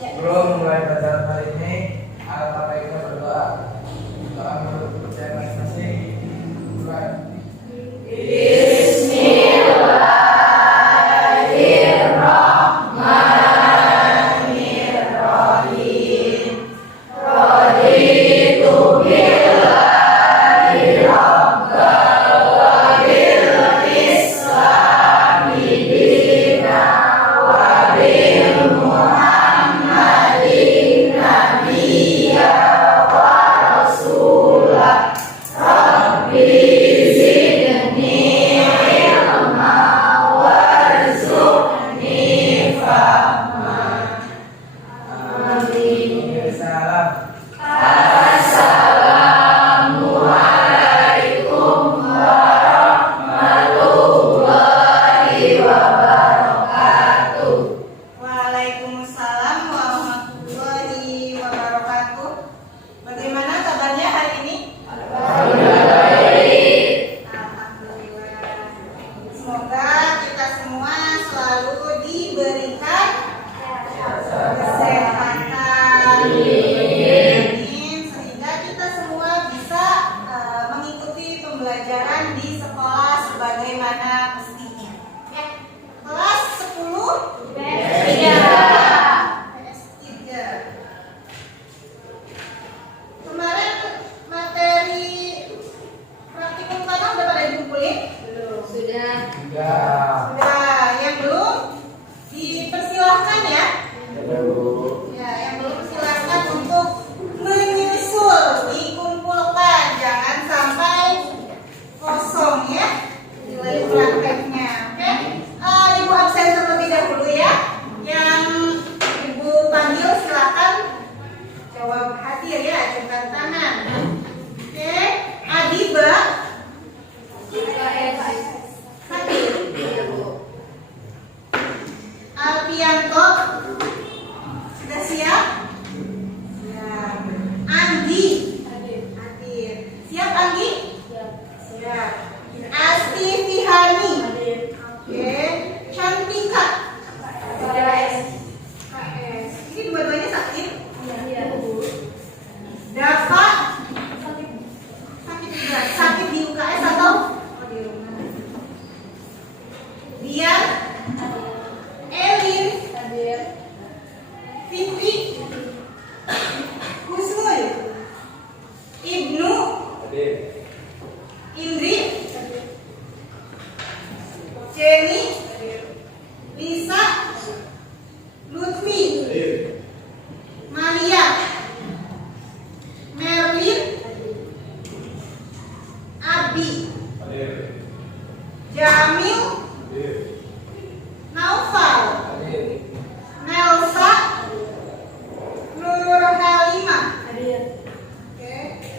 Sebelum mulai pelajaran kali ini, Bapak kita berdoa. Doa menurut percaya masing-masing. Bismillahirrahmanirrahim. Raditu billahi rabbal wa bil islami dinan wa bil Muhammadin nabiyya wa rasulah. Rabbi zidni ilma warzuqni fahma. Amin. Salam. Assalamualaikum warahmatullahi wabarakatuh. Waalaikumsalam warahmatullahi wabarakatuh. Bagaimana kabarnya hari ini? Alhamdulillah. Semoga kita semua selalu diberikan kesehatan. Amin. Sehingga kita semua bisa mengikuti pembelajaran di sekolah sebagaimana mestinya. Ya. Kelas 10 PS3. Kemarin materi praktikum tanah udah pada dikumpulin? Sudah. Tiga. Udah, yang belum dipersilahkan ya. Dulu. Ya, yang belum silakan untuk menyusul, dikumpulkan, jangan sampai kosong ya nilai prakteknya. Oke, Ibu absen terlebih dahulu ya. Yang Ibu panggil silakan jawab hadir ya, acungkan tangan. Oke, Adiba hadir. Alfianto sudah siap? Siap. Anggi hadir. Siap Anggi? Siap. Asti Fihani. Oke. Cantika. KS. Ini dua-duanya sakit? Dava. Sakit juga. Sakit di UKS atau di rumah? Dian. Elin. Fitri. Husnul. Ibnu. Indri. Jenny. Lisa. Lutfi. Maria. Merlin. Abi. Jamil. Naufal. Nelsa. Nur Halimah. Oke.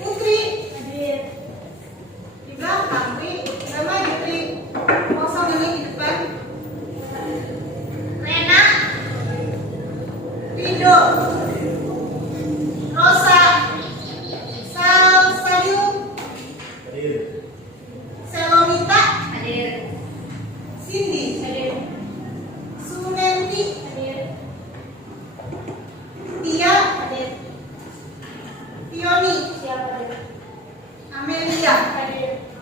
Putri. Di belakang, Tri. Udah maju, Tri. Kosong ini di depan. Rena. Rido. Rosa. Salsadium. Selomita. Cindy. Sunenti. Tia. Pioni. Amelia.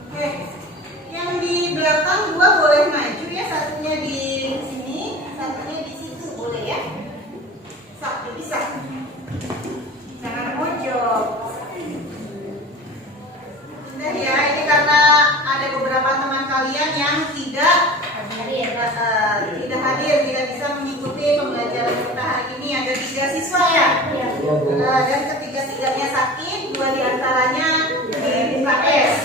Oke. Yang di belakang dua boleh maju ya, satunya di sini, satunya di situ boleh ya. Sok, bisa. Jangan mojok. Sudah ya, ini karena ada beberapa teman kalian yang tidak hadir, tidak bisa mengikuti pembelajaran kita hari ini. Ada 3 siswa ya. Dan ketiga-tiganya sakit, 2 diantaranya di UKS.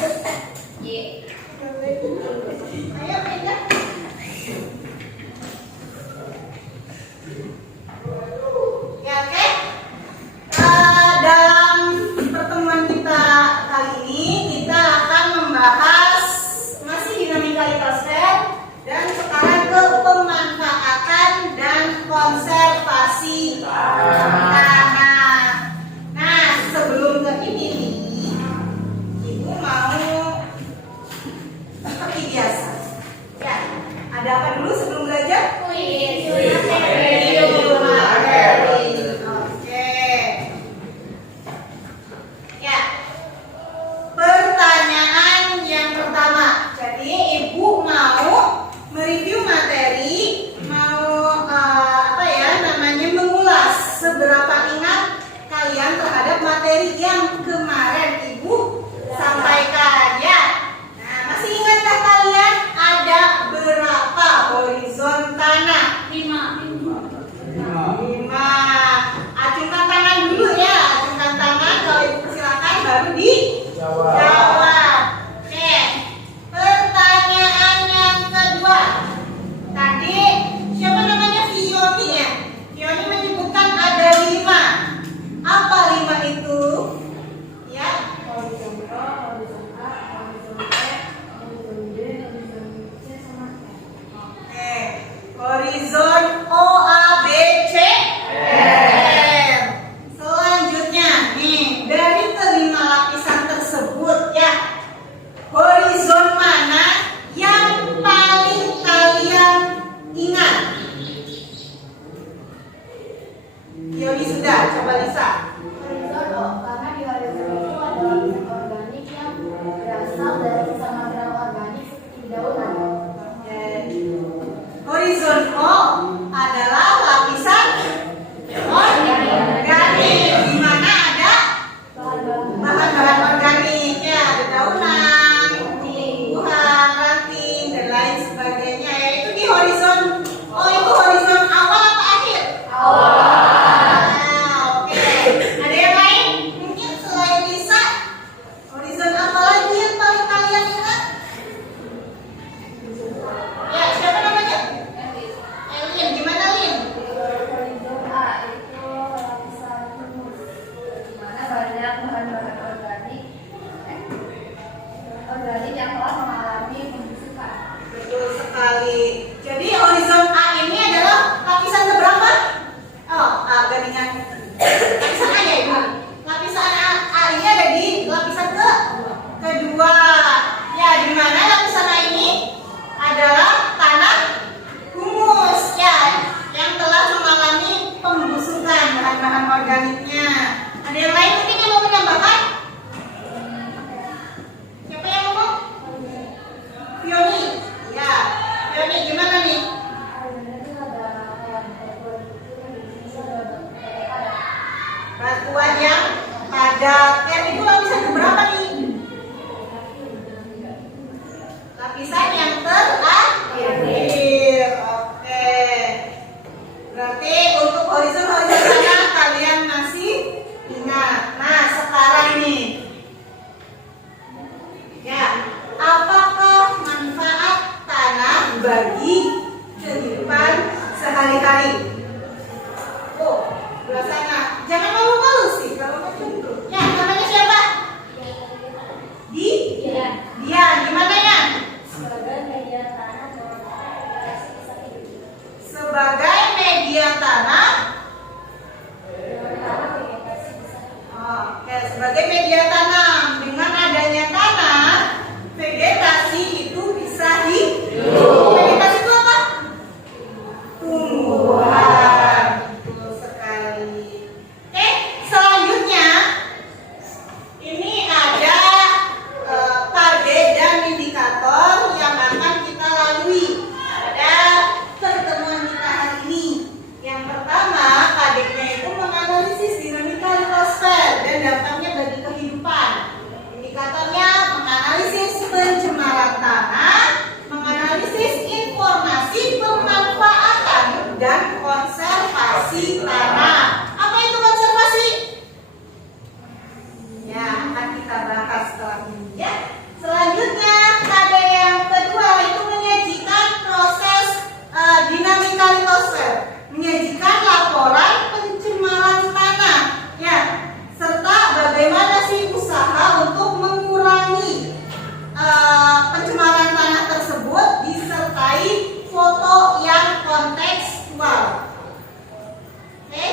Ayo pindah. Ya oke. Dalam pertemuan kita kali ini kita akan membahas masih dinamika litosfer dan sekarang ke pemanfaatan dan konservasi tanah. Sudah, coba Lisa. Horizon karena di horizon itu ada lapisan organik yang berasal dari sisa material organik seperti daunan. Horizon O adalah lapisan organik, di mana ada bahan-bahan organik, ya, ada daunan, tumbuhan, ranting, dan lain sebagainya. Yaitu di horizon O itu horizon awal apa akhir? Awal. Nah, oke. Ada yang lain? Mungkin selain Lisa, horizon apa lagi yang paling kalian ingat? Ya, siapa namanya? Elin, gimana Lin? Horizon A itu lapisan humus, di mana banyak bahan-bahan organik yang telah mengalami pembusukan. Betul sekali. Jadi horizon A ini adalah lapisan keberapa? Oh, garingan. Lapisan A ya Ibu? Lapisan A ini ada di lapisan kedua. Ya, di mana lapisan A ini adalah tanah humus, ya, yang telah mengalami pembusukan bahan-bahan organiknya. Ada yang lain mungkin yang mau menambahkan? Siapa yang ngomong? Fioni. Ya, Fioni gimana nih? Batuan yang padat. Itu lapisan keberapa nih? Lapisan yang terakhir. Oke. Berarti untuk horizon-horizon sana kalian masih ingat. Nah, sekarang nih. Ya, apakah manfaat tanah bagi kehidupan sehari-hari? Oh, sebelah sana. Jangan malu-malu sih kalau kecundung. Ya, namanya siapa? Dian. Gimana ya? Sebagai media tanah bisa hidup. Sebagai media tanah. Vegetasi bisa hidup. Oke, sebagai media tanam. Dengan adanya tanah, vegetasi itu bisa hidup. Vegetasi itu apa? Tumbuhan. Betul sekali. Oke, selanjutnya ini ada kode dan indikator yang akan kita lalui pada pertemuan kita hari ini. Yang pertama, KD-nya itu menganalisis dinamika litosfer dan dampaknya bagi kehidupan. Indikatornya menganalisis pencemaran tanah, menganalisis informasi pemanfaatan dan konservasi tanah. Apa itu konservasi? Ya, akan kita bahas setelah ini ya. Selanjutnya, KD yang kedua itu menyajikan proses dinamika litosfer, menyajikan laporan pencemaran tanah, ya, serta bagaimana sih usaha untuk mengurangi pencemaran tanah tersebut disertai foto yang kontekstual. Oke,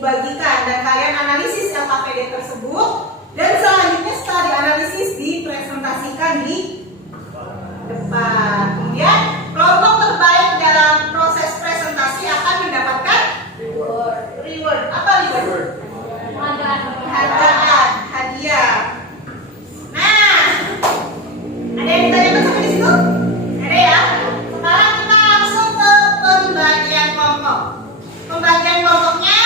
dibagikan dan kalian analisis LKPD tersebut, dan selanjutnya setelah dianalisis dipresentasikan di depan. Kemudian kelompok terbaik dalam proses presentasi akan mendapatkan reward. Apa reward? Penghargaan, hadiah. Nah, ada yang ditanyakan sampai di situ? Ada ya? Sekarang kita langsung ke pembagian kelompok. Pembagian kelompoknya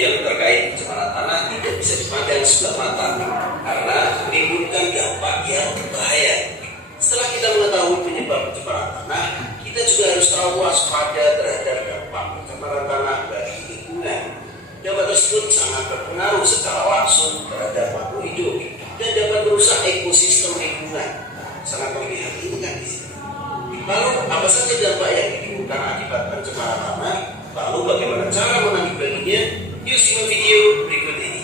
yang terkait pencemaran tanah tidak bisa dipandang sebelah mata karena menimbulkan dampak yang berbahaya. Setelah kita mengetahui penyebab pencemaran tanah, kita juga harus tahu waspada terhadap dampak pencemaran tanah bagi lingkungan. Dampak tersebut sangat berpengaruh secara langsung terhadap makhluk hidup dan dapat merusak ekosistem lingkungan. Sangat memprihatinkan di sini. Lalu apa saja dampak yang ditimbulkan akibat pencemaran tanah? Lalu bagaimana cara menanggulanginya? Yuk simak video berikut ini.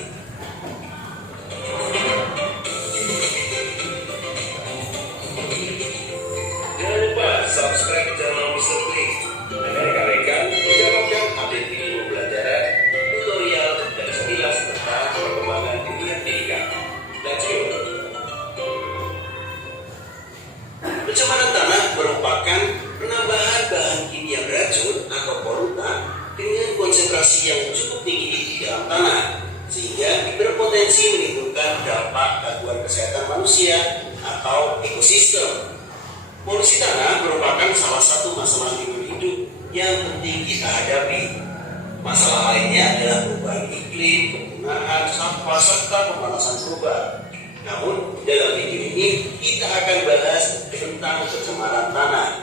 Jangan lupa subscribe channel Mr. Klik agar rekan-rekan konsentrasi yang cukup tinggi di dalam tanah, sehingga berpotensi menimbulkan dampak gangguan kesehatan manusia atau ekosistem. Polusi tanah merupakan salah satu masalah lingkungan hidup yang penting kita hadapi. Masalah lainnya adalah perubahan iklim, penggunaan sampah, serta pemanasan global. Namun, dalam video ini kita akan bahas tentang pencemaran tanah.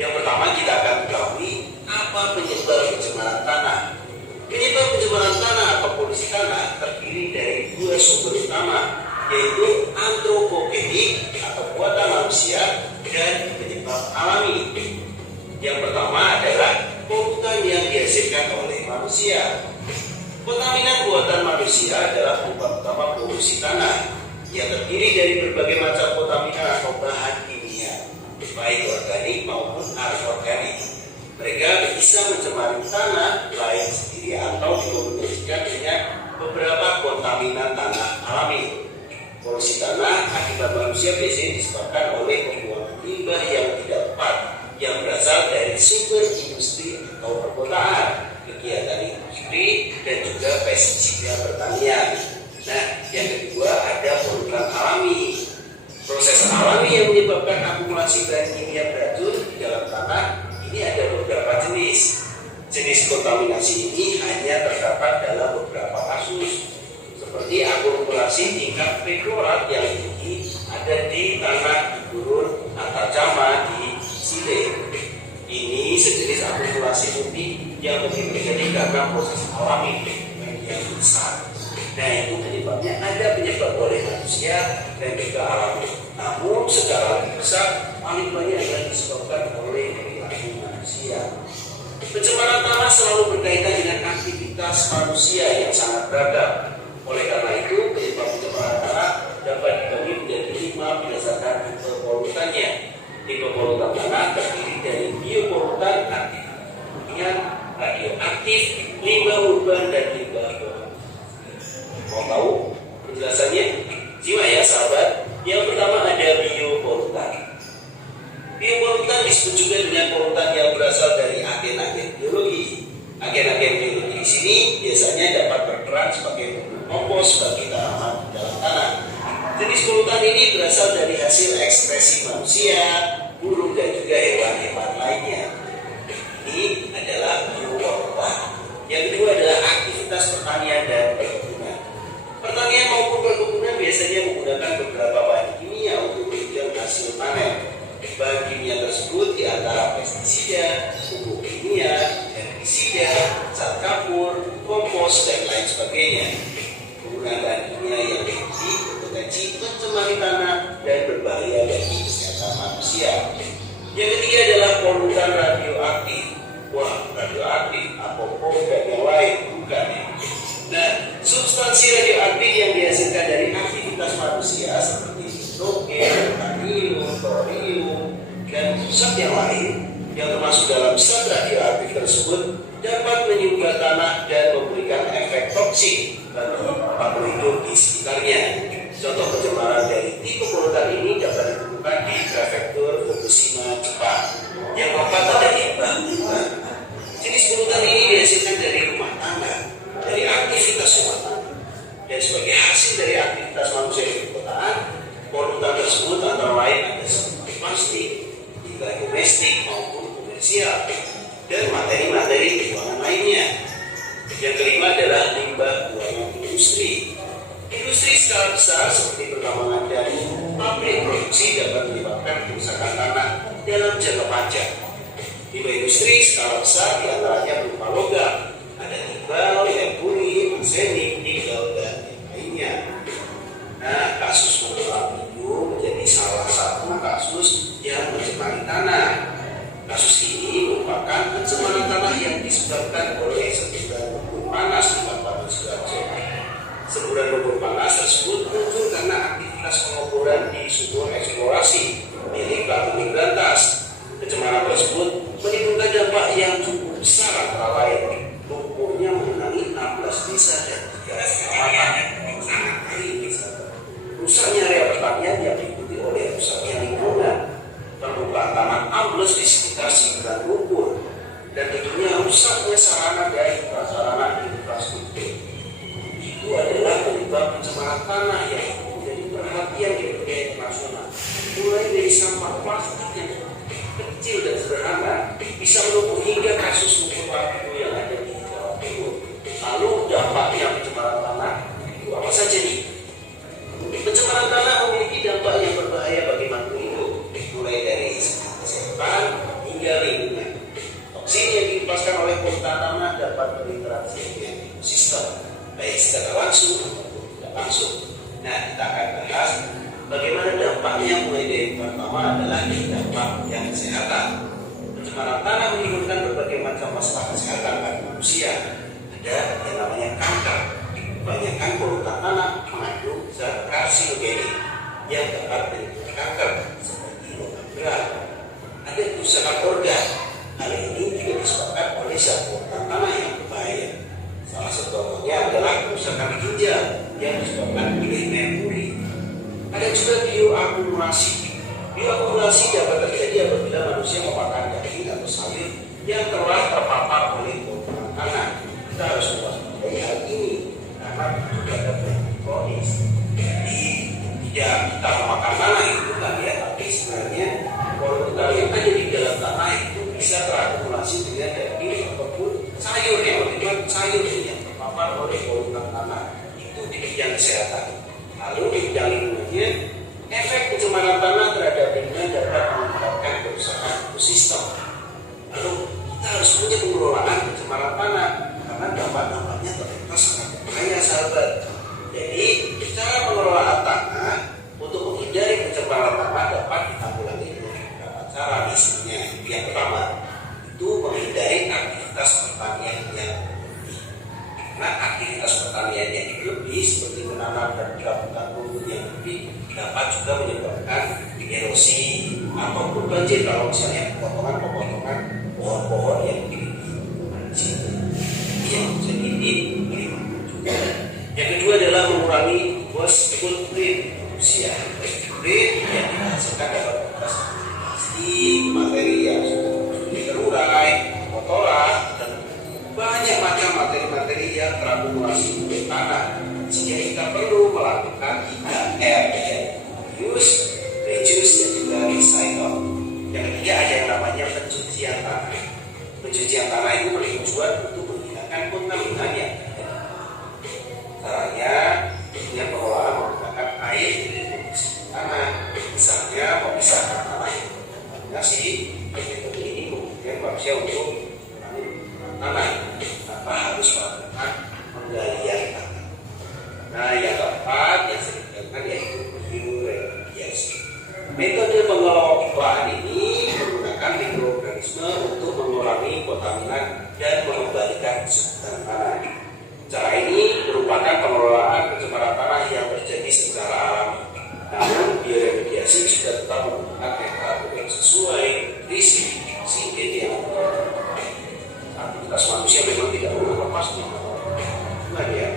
Yang pertama, kita akan mengetahui apa penyebab pencemaran tanah. Penyebab pencemaran tanah atau polusi tanah terdiri dari dua sumber utama, yaitu antropogenik atau buatan manusia dan penyebab alami. Yang pertama adalah polutan yang dihasilkan oleh manusia. Kontaminan buatan manusia adalah penyebab utama polusi tanah yang terdiri dari berbagai macam kontaminan atau bahan kimia, baik organik maupun anorganik. Mereka bisa mencemari tanah baik sendiri atau dikombinasikan dengan beberapa kontaminan tanah alami. Polusi tanah akibat manusia biasanya disebabkan oleh pembuangan limbah yang tidak tepat yang berasal dari sumber industri atau perkotaan, kegiatan industri, dan juga pestisida pertanian. Nah, yang kedua ada polutan alami. Proses alami yang menyebabkan akumulasi bahan kimia beracun di dalam tanah ini ada beberapa jenis. Jenis kontaminasi ini hanya terdapat dalam beberapa kasus, seperti akumulasi tingkat perklorat yang tinggi ada di tanah gurun atacama di Chile. Ini sejenis akumulasi putih yang terjadi karena proses alami yang besar. Nah, itu penyebabnya ada penyebab oleh manusia dan juga alami. Namun secara besar paling banyak yang disebabkan oleh perilaku manusia. Pencemaran tanah selalu berkaitan dengan aktivitas manusia yang sangat beragam. Oleh karena itu, penyebab pencemaran tanah dapat dibagi menjadi 5 berdasarkan tipe polutannya. Tipe polutan tanah terdiri dari biopolutan aktif, radioaktif, limbah urban, dan limbah bawah. Mau tahu penjelasannya? Simak ya sahabat. Yang pertama ada biopolutan. Biopolutan disebut juga dengan polutan yang berasal dari agen-agen biologi. Agen-agen biologi di sini biasanya dapat berperan sebagai kompos bagi tanaman di dalam tanah. Jenis polutan ini berasal dari hasil ekspresi manusia, burung, dan juga hewan-hewan lainnya. Ini adalah biopolutan. Yang kedua adalah aktivitas pertanian dan perkebunan. Pertanian maupun perkebunan biasanya menggunakan beberapa bahan kimia untuk menunjang hasil panen. Bahan kimia tersebut diantara pestisida, pupuk kimia, herbisida, zat kapur, kompos, dan lain sebagainya. Penggunaan bahan kimia yang tinggi berpotensi mencemari tanah dan berbahaya bagi kesehatan manusia. Yang ketiga adalah polutan radioaktif. Wah, radioaktif, apopos, dan yang lain bukan ya. Nah, substansi radioaktif yang dihasilkan dari aktivitas manusia seperti nitrogen, kalium, thorium, dan zat yang lain yang termasuk dalam zat radioaktif tersebut dapat menyumbat tanah dan memberikan efek toksik bagi makhluk hidup di sekitarnya. Contoh pencemaran dari tipe polutan ini dapat ditemukan di prefektur Fukushima, Jepang. Yang keempat ada limbah. Jenis polutan ini dihasilkan dari rumah tangga, dari aktivitas rumah tangga, dan sebagai hasil dari aktivitas manusia di perkotaan. Polutan tersebut antara lain ada seperti plastik, limbah domestik maupun komersial, dan materi-materi pembuangan lainnya. Yang kelima adalah limbah buangan industri. Industri skala besar seperti pertambangan dan pabrik produksi dapat menyebabkan kerusakan tanah dalam jangka panjang. Limbah industri skala besar diantaranya berupa logam, ada tibal, merkuri, arsenik, nikel, dan yang lainnya. Nah, kasus menjelang itu menjadi salah satu kasus yang mencemari tanah. Kasus ini merupakan pencemaran tanah yang disebabkan oleh semburan lumpur panas di tempat Sidoarjo. Semburan lumpur panas tersebut muncul karena aktivitas pengoboran di sumur eksplorasi milik Platuni Berantas. Pencemaran tersebut menimbulkan dampak yang cukup besar antara lain lumpurnya mengenangi 16 desa dan 3 kecamatan. Sangat kritis. Rusaknya area pertanian yang diikuti oleh rusaknya lingkungan, permukaan tanah ambles di sekitar semburan lumpur, dan tentunya rusaknya sarana dan prasarana infrastruktur. Itu adalah penyebab pencemaran tanah yang menjadi perhatian di dunia internasional. Mulai dari sampah plastik yang kecil dan sederhana bisa menumpuk hingga kasus mikroplastik yang ada di Jawa Timur. Lalu dampaknya pencemaran tanah itu apa saja nih? Pencemaran tanah memiliki dampak yang berbahaya bagi makhluk hidup, mulai dari kesehatan hingga lingkungan. Toksin yang dilepaskan oleh polutan tanah dapat berinteraksi dengan ekosistem, baik secara langsung maupun tidak langsung. Nah, kita akan bahas bagaimana dampaknya. Mulai dari pertama adalah dampak yang kesehatan. Pencemaran tanah menimbulkan berbagai macam masalah kesehatan bagi manusia. Ada yang namanya kanker. Kebanyakan polutan tanah mengandung zat karsinogenik yang dapat menimbulkan kanker seperti logam berat. Ada kerusakan organ. Hal ini juga disebabkan oleh zat polutan tanah yang berbahaya. Salah satu contohnya adalah kerusakan ginjal yang disebabkan oleh merkuri. Ada juga bioakumulasi. Bioakumulasi dapat terjadi apabila manusia memakan daging atau sayur yang telah terpapar oleh polutan tanah. Kita harus mewaspadai hal ini karena itu dapat penyakit kronis. Jadi tidak kita memakan tanah itu kan ya, tapi sebenarnya polutan yang ada di dalam tanah itu bisa terakumulasi dengan daging ataupun sayur yang terpapar oleh polutan tanah. Itu di bidang kesehatan. Lalu di bidang lingkungannya, efek pencemaran tanah terhadap lingkungan dapat menyebabkan kerusakan ekosistem. Lalu kita harus punya pengelolaan pencemaran tanah karena dampak-dampaknya ternyata sangat berbahaya, sahabat. Jadi cara pengelolaan tanah untuk menghindari pencemaran tanah dapat ditanggulangi dengan beberapa cara. Misalnya, yang pertama itu menghindari aktivitas pertanian yang karena aktivitas pertanian yang berlebih seperti menanam dan perabotan rumput yang lebih dapat juga menyebabkan erosi ataupun banjir kalau misalnya potongan-potongan pohon-pohon yang dimiliki yang jadi juga. Yang kedua adalah mengurangi waste footprint manusia. Footprint yang dihasilkan dapat bekas plastik, materi yang sudah terurai, kotoran dan banyak macam materi-materi yang terakumulasi di tanah, sehingga kita perlu melakukan 3R, use, reduce, dan juga recycle. Yang ketiga ada yang namanya pencucian tanah. Pencucian tanah itu bertujuan untuk menghilangkan kontaminan yang ada. Caranya dengan pengelolaan menggunakan air dari tanah, misalnya memisahkan tanah yang terkontaminasi. Metode ini memungkinkan manusia untuk tanah tanpa harus melakukan penggalian tanah. Nah, yang keempat yang sering digunakan yaitu bioremediasi. Metode pengelolaan ini menggunakan mikroorganisme untuk mengurangi kontaminan dan mengembalikan kesuburan tanah. Cara ini merupakan pengelolaan pencemaran tanah yang terjadi secara alami. Namun bioremediasi juga tetap menggunakan metode yang sesuai nutrisi sehingga yang aktivitas manusia memang tidak pernah lepas dari ya,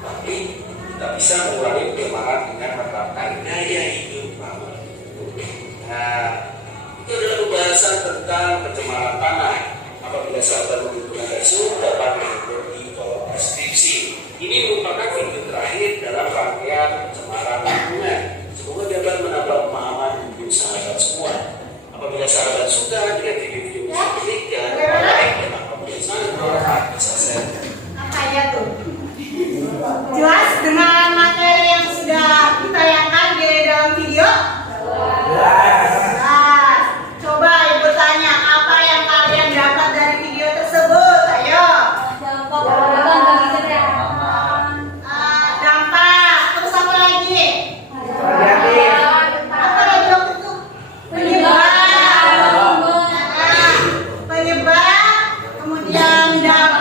tapi kita bisa mengurangi pencemaran dengan menerapkan gaya hidup ramah. Nah, itu adalah pembahasan tentang pencemaran tanah. Apabila sahabat membutuhkan isu dapat mengikuti kolom deskripsi. Ini merupakan video terakhir dalam rangkaian pencemaran lingkungan. Semoga dapat menambah pemahaman untuk sahabat semua. Apabila sahabat suka dengan video-video seperti ini, jangan lupa like dan apa ya tuh? Jelas dengan materi yang sudah ditayangkan di dalam video? Jelas. Coba ibu tanya, apa yang kalian dapat dari video tersebut? Ayo. Dampak. Terus apa lagi? Apa lagi waktu itu? Penyebab. Kemudian dampak.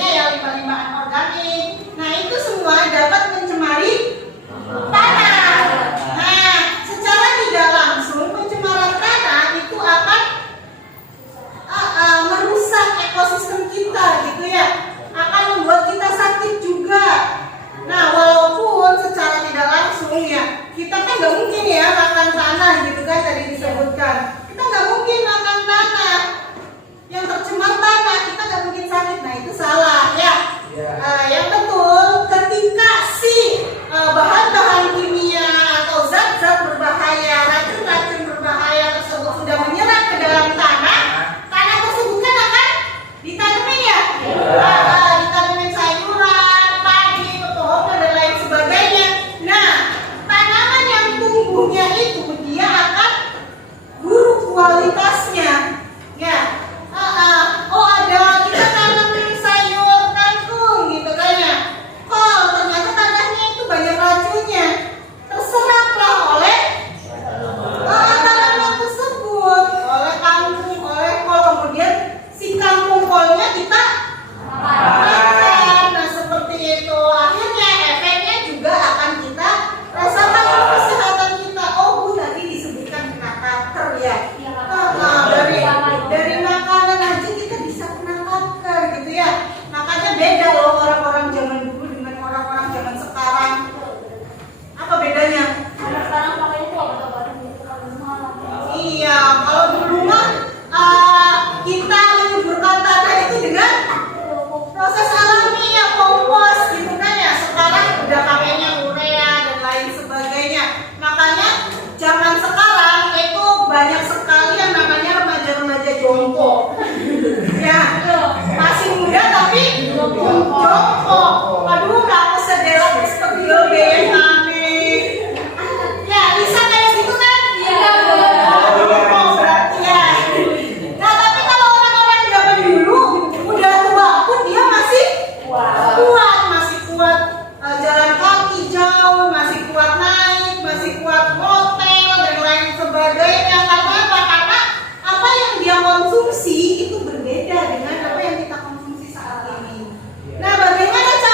biasanya ya limbah-limbahan organik. Nah, itu semua dapat mencemari tanah. Nah, secara tidak langsung pencemaran tanah itu akan merusak ekosistem kita gitu ya, akan membuat kita sakit juga. Nah, walaupun secara tidak langsung ya, kita kan nggak mungkin ya makan tanah gitu kan, tadi disebutkan kita nggak mungkin makan tanah yang tercemar tanah, kita nggak mungkin sakit. Nah, itu salah ya. Yang betul ketika si bahan-bahan kimia atau zat-zat berbahaya, racun-racun berbahaya tersebut sudah menyerap ke dalam tanah, tanah tersebut kan akan ditanamin ya, ditanamin sayuran, padi, pepohonan dan lain sebagainya. Nah, tanaman yang tumbuhnya itu dia akan buruk kualitasnya ya. Oh, ada kita tanam sayur kangkung gitu kan ya, kol, ternyata tanahnya itu banyak racunnya, terseraplah oleh tanaman tersebut, oleh kangkung, oleh kol, kemudian si kangkung kolnya kita makan. Nah, seperti itu akhirnya efeknya juga akan kita rasakan ke kesehatan kita. Oh, Bu, tadi disebutkan kena kanker ya. Dari makanan aja kita bisa kena kanker gitu ya. Makanya beda loh orang-orang zaman dulu dengan orang-orang zaman sekarang. Apa bedanya? Anak sekarang pakainya tuh obat-obat gitu kan malam. Iya, kalau dulu mah kita menyuburkan tanah itu dengan proses alami ya, kompos gitu kan ya. Sekarang udah pakainya urea dan lain sebagainya. Makanya zaman sekarang itu banyak sekali yang namanya remaja-remaja jompo. Ya, masih muda tapi jompo. Aduh, kamu sederet seperti aneh. Ya, bisa kayak gitu kan? Iya. Oh, berarti ya. Nah, tapi kalau orang-orang zaman dulu udah tua pun dia masih kuat, masih kuat jalan kaki jauh, masih kuat naik, masih kuat hotel dan lain sebagainya. Karena apa? Karena apa yang dia konsumsi itu berbeda dengan apa yang kita konsumsi saat ini. Nah, bagaimana cara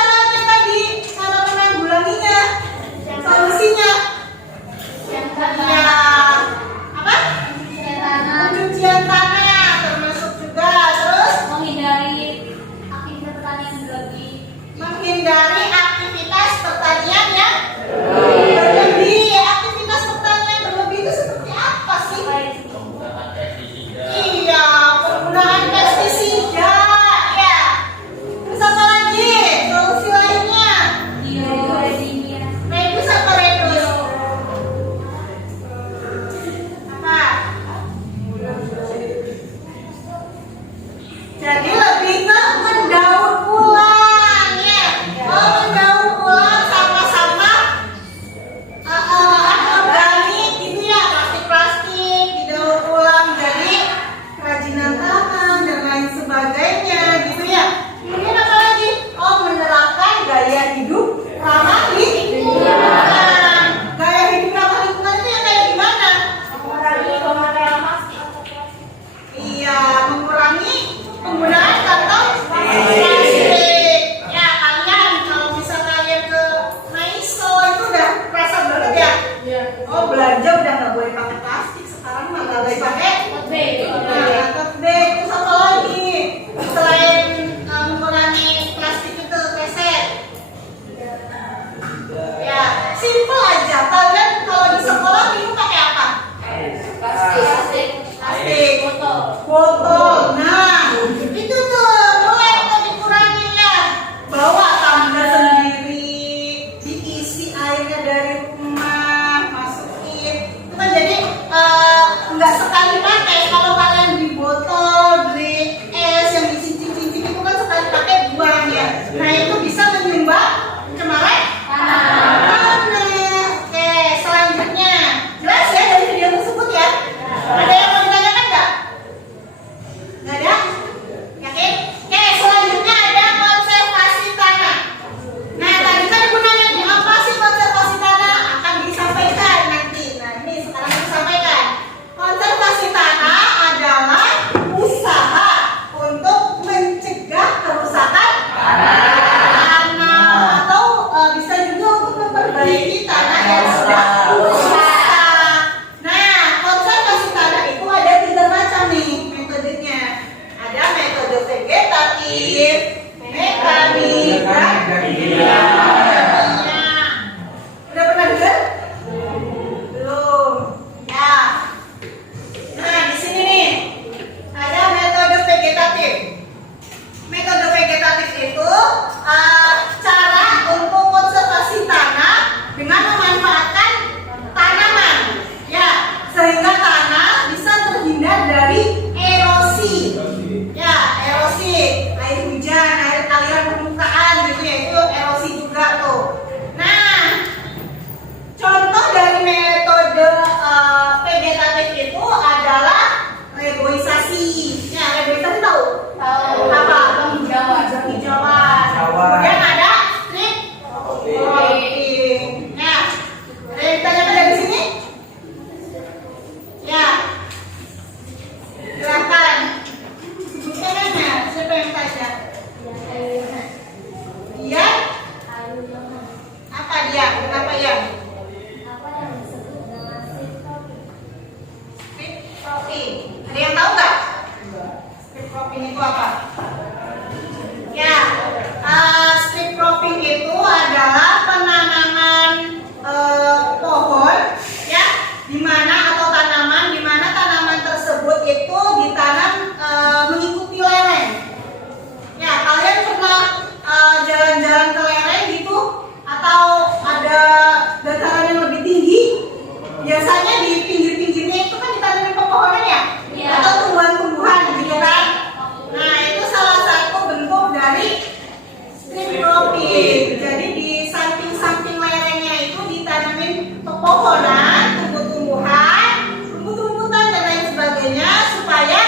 tropik. Jadi di samping-samping lerengnya itu ditanamin pepohonan, tumbuh-tumbuhan, rumput-rumputan dan lain sebagainya supaya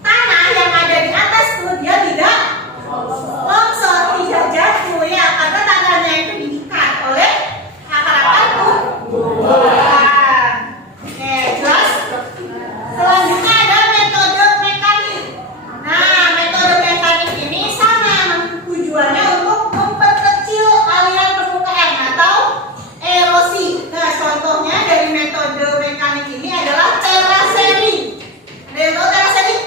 tanah yang ada di atas tuh dia tidak longsor, tidak jatuh ya, karena tanahnya itu diikat oleh akar-akar tumbuhan. Oke, jelas? Selanjutnya ada metode mekanik. Nah, metode mekanik ini sama tujuannya untuk memperkecil aliran permukaan atau erosi. Nah, contohnya dari metode mekanik ini adalah terasering. Ada yang tahu terasering?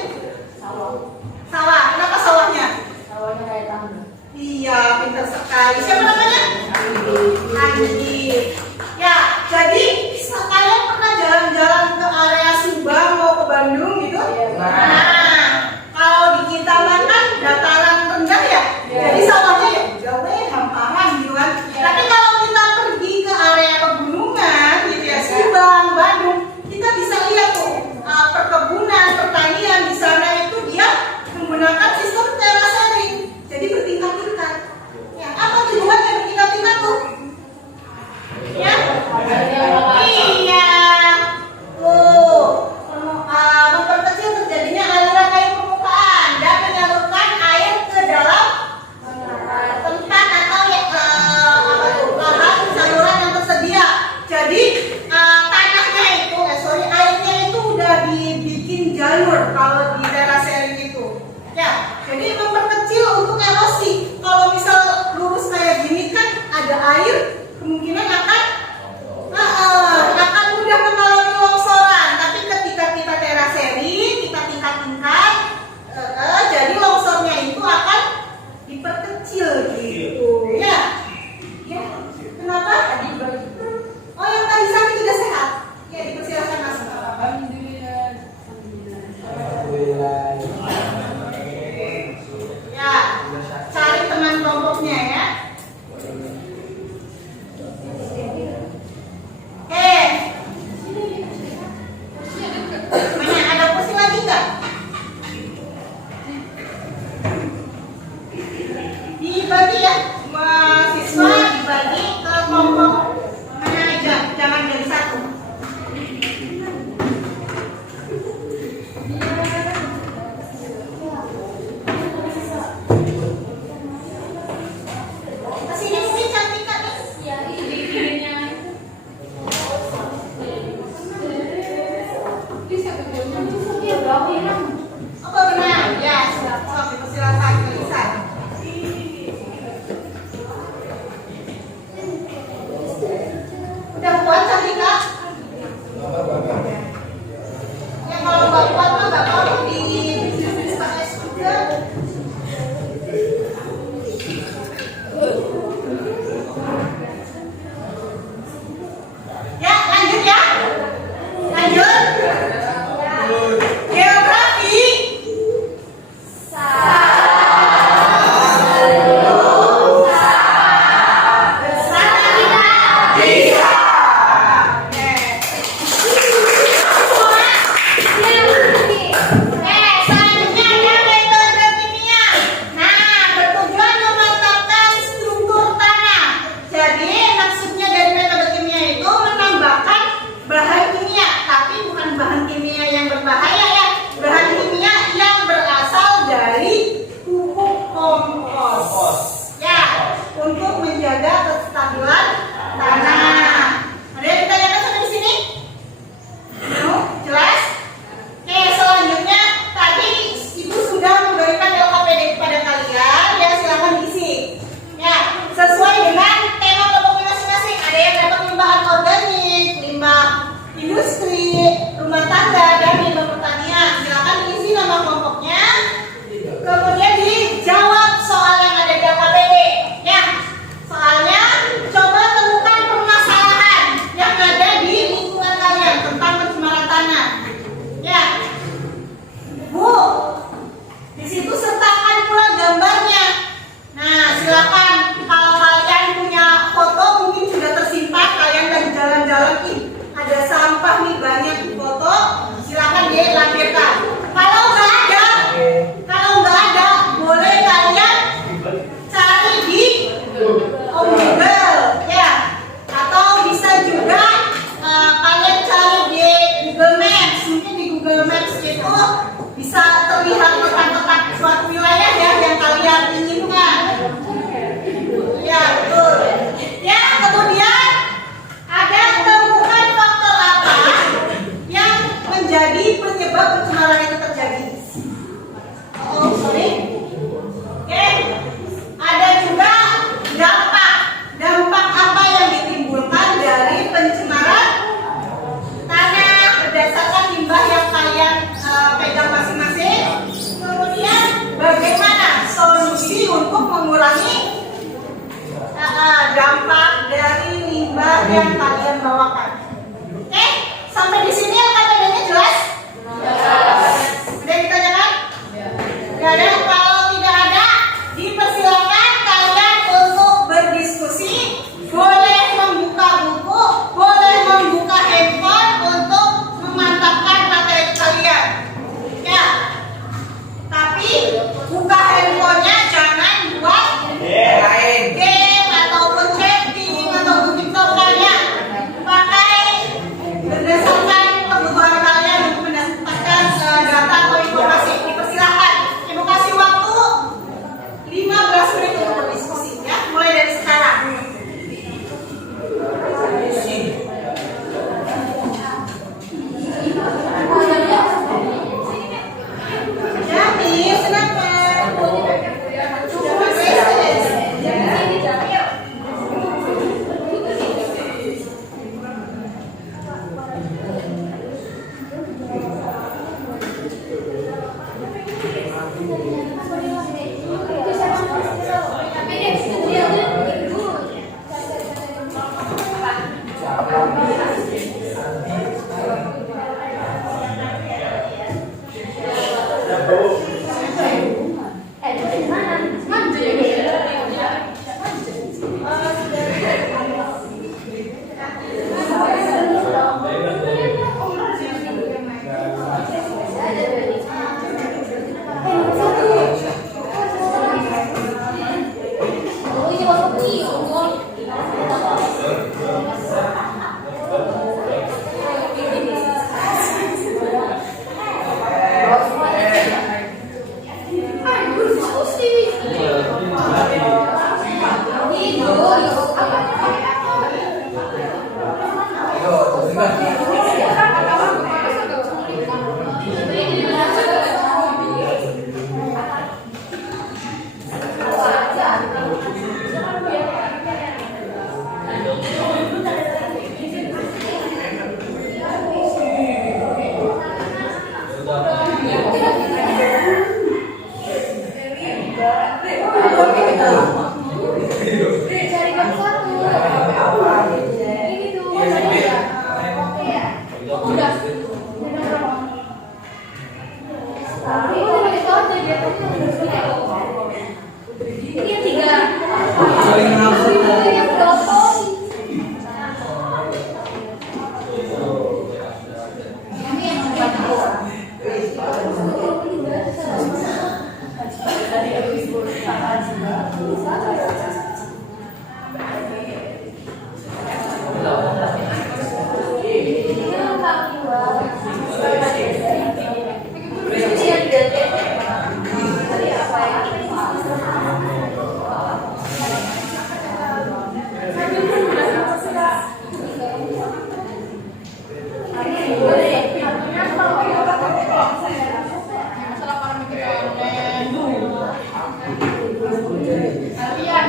Sawah. Kenapa sawahnya? Sawahnya kayak tangga. Iya, pintar sekali. Siapa namanya? Andi. Ya, jadi kalian pernah jalan-jalan ke area Subang mau ke Bandung gitu? Nah, kalau di Kintaman kan dataran rendah ya, jadi sawahnya ya jauh hamparan gitu kan. Tapi kalau kita pergi ke area pegunungan gitu ya, Subang, Bandung, kita bisa lihat tuh perkebunan, pertanian di sana itu dia menggunakan sistem terasering. Jadi bertingkat-tingkat. Ya, apa tujuannya bertingkat-tingkat tuh? Ya? Iya. Tuh. Memperkecil terjadinya aliran air permukaan dan menyalurkan air ke dalam tempat atau ya, apa tuh, lahan saluran yang tersedia. Jadi tanahnya itu, airnya itu udah dibikin jalur kalau di terasering itu. Ya, jadi memperkecil untuk erosi. Kalau misal lurus kayak gini kan ada air, kemungkinan akan mudah mengalami longsoran. Tapi ketika kita terasering, kita tingkat-tingkat, jadi longsornya itu akan diperkecil gitu. Ya, ya. Kenapa? Oh, yang tadi sakit sudah sehat. Ya, dipersilakan masuk. Ya, cari teman kelompoknya ya. Oke. Mana ada kursi lagi nggak? Dibagi ya, mahasiswa dibagi ke kelompok mana aja, jangan jadi satu. Kesini mungkin cantik kan? Apa benar? Ya, silakan dipersilakan Melisa. yang kalian bawakan. Oke, sampai di sini LKPD-nya jelas? Udah ditanyakan? Gak ada. Kalau tidak ada, dipersilakan kalian untuk berdiskusi. Boleh membuka buku, boleh membuka handphone untuk memantapkan materi kalian. Ya, tapi buka handphonenya jangan buat lain. game ataupun chatting ataupun tiktokannya. Pakai berdasarkan kebutuhan kalian untuk mendapatkan data atau informasi. Dipersilakan. Ibu kasih waktu 15 menit untuk berdiskusi ya, mulai dari sekarang. Jamil, silakan. Kalian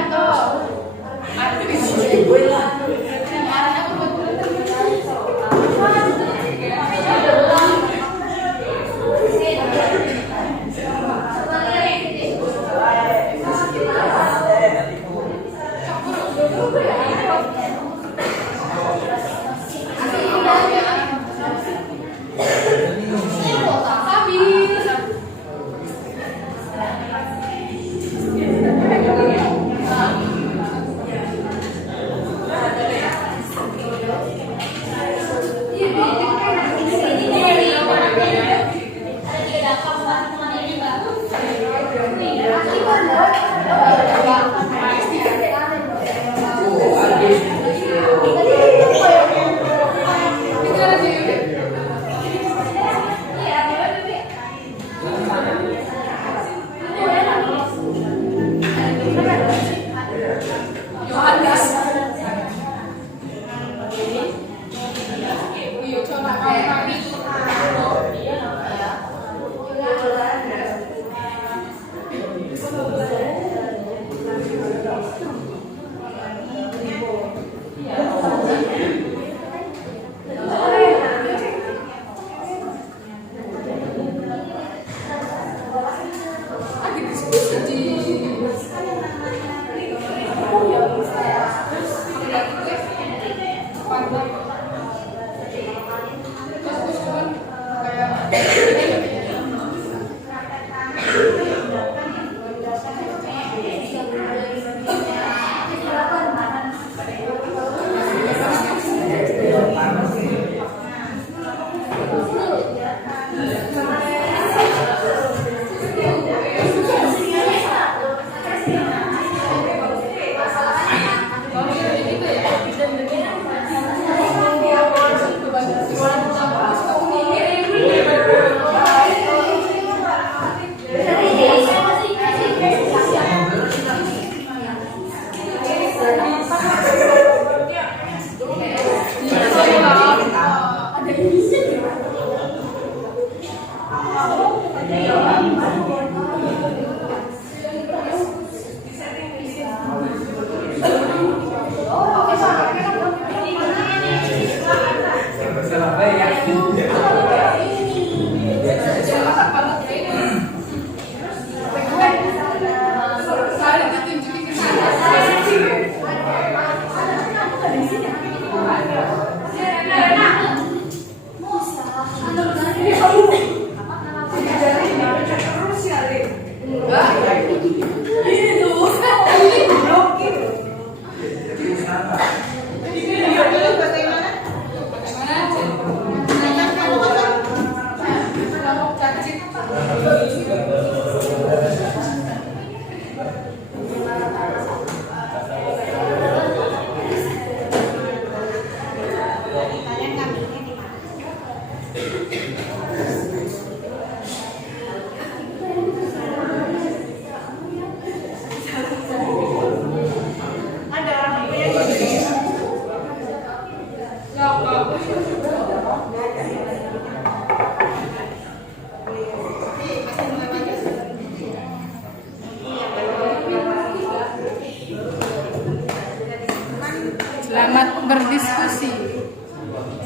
Selamat berdiskusi.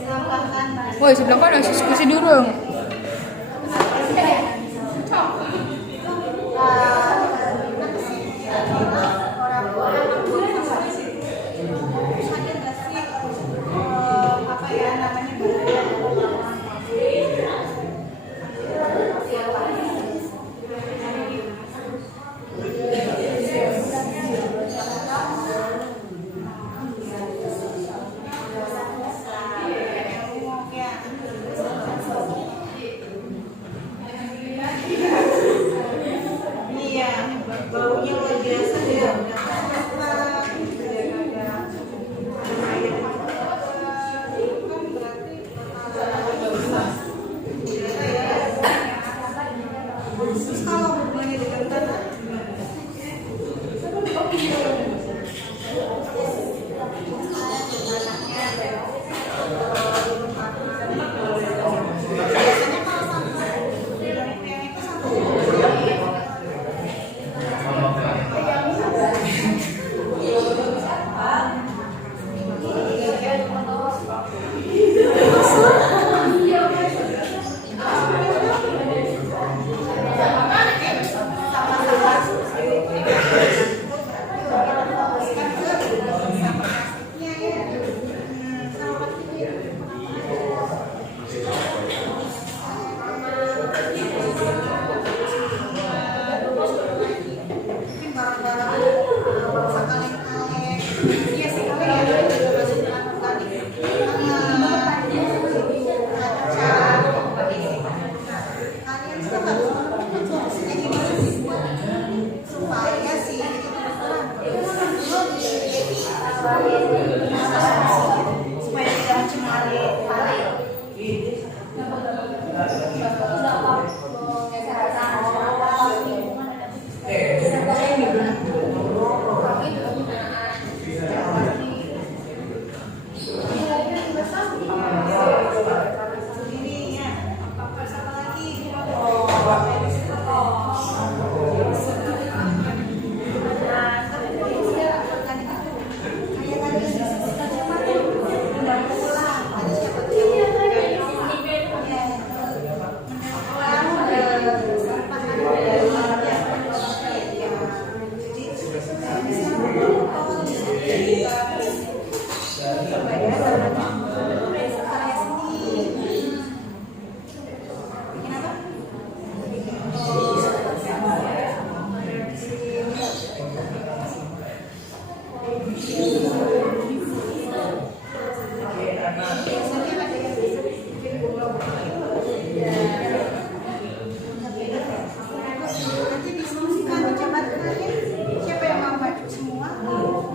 Tambahkan Woi, sebelah kau ada diskusi dulu. apa ya namanya iya, baunya luar biasa ya. Terus kalau hubungannya dengan tanah gimana? Biasanya kalau sampah yang itu sampah mungkin barang-barang kaleng-kaleng. Iya sih, kalau ya masih dilakukan kalian tuh harus supaya sih supaya tidak mencemari. Ini ya, sama lagi. Nanti diskusikan jabatannya, siapa yang mau maju semua. Nanti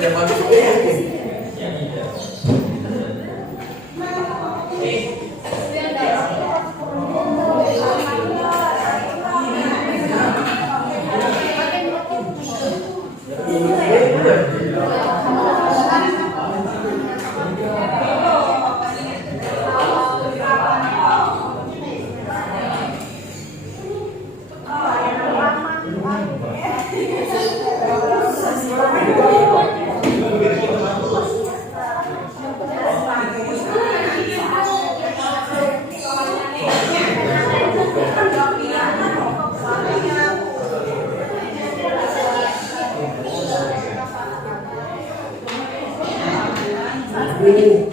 dibagi soalnya. Sampai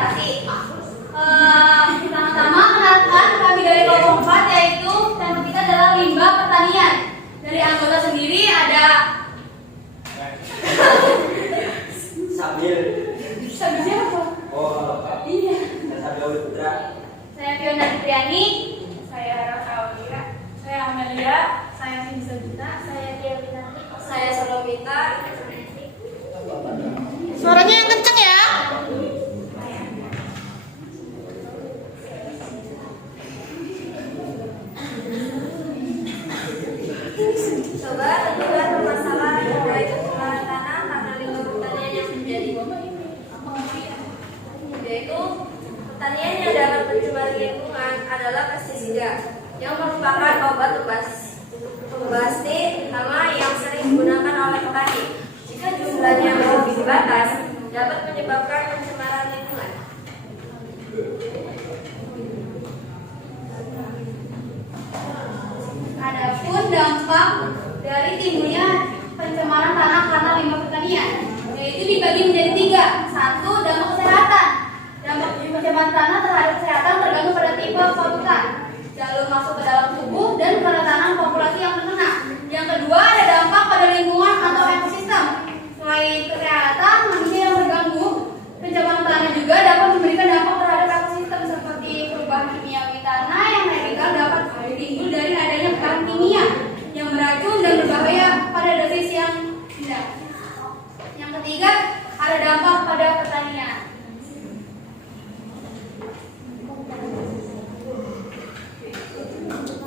presentasi. Pertama-tama kenalkan kami dari kelompok 4, yaitu tema kita adalah limbah pertanian. Dari anggota sendiri ada Sambil. Sambil siapa? Oh, Iya. Sambil Putra. Saya Fiona Fitriani. Saya Raka Audira, saya Amelia, saya Cindy Sabita, saya Tia Winanti, saya Solomita. Suaranya yang kenceng ya. Coba tentukan permasalahan terkait pencemaran tanah karena limbah pertanian yang terjadi, yaitu pertanian yang dapat mencemari lingkungan adalah pestisida yang merupakan obat pembasti utama yang sering digunakan oleh petani. Jika jumlahnya melebihi batas, dapat menyebabkan pencemaran lingkungan. Adapun dampak dari timbulnya pencemaran tanah karena limbah pertanian, yaitu dibagi menjadi 3. 1. Dampak kesehatan. Dampak pencemaran tanah terhadap kesehatan tergantung pada tipe polutan, jalur masuk ke dalam tubuh, dan kerentanan populasi yang terkena. Yang kedua, ada dampak pada lingkungan atau ekosistem. Selain kesehatan manusia yang terganggu, pencemaran tanah juga dapat memberikan dampak terhadap ekosistem seperti perubahan kimiawi tanah yang radikal dapat timbul dari adanya bahan kimia yang beracun dan berbahaya pada dosis yang rendah. Yang ketiga, ada dampak pada pertanian.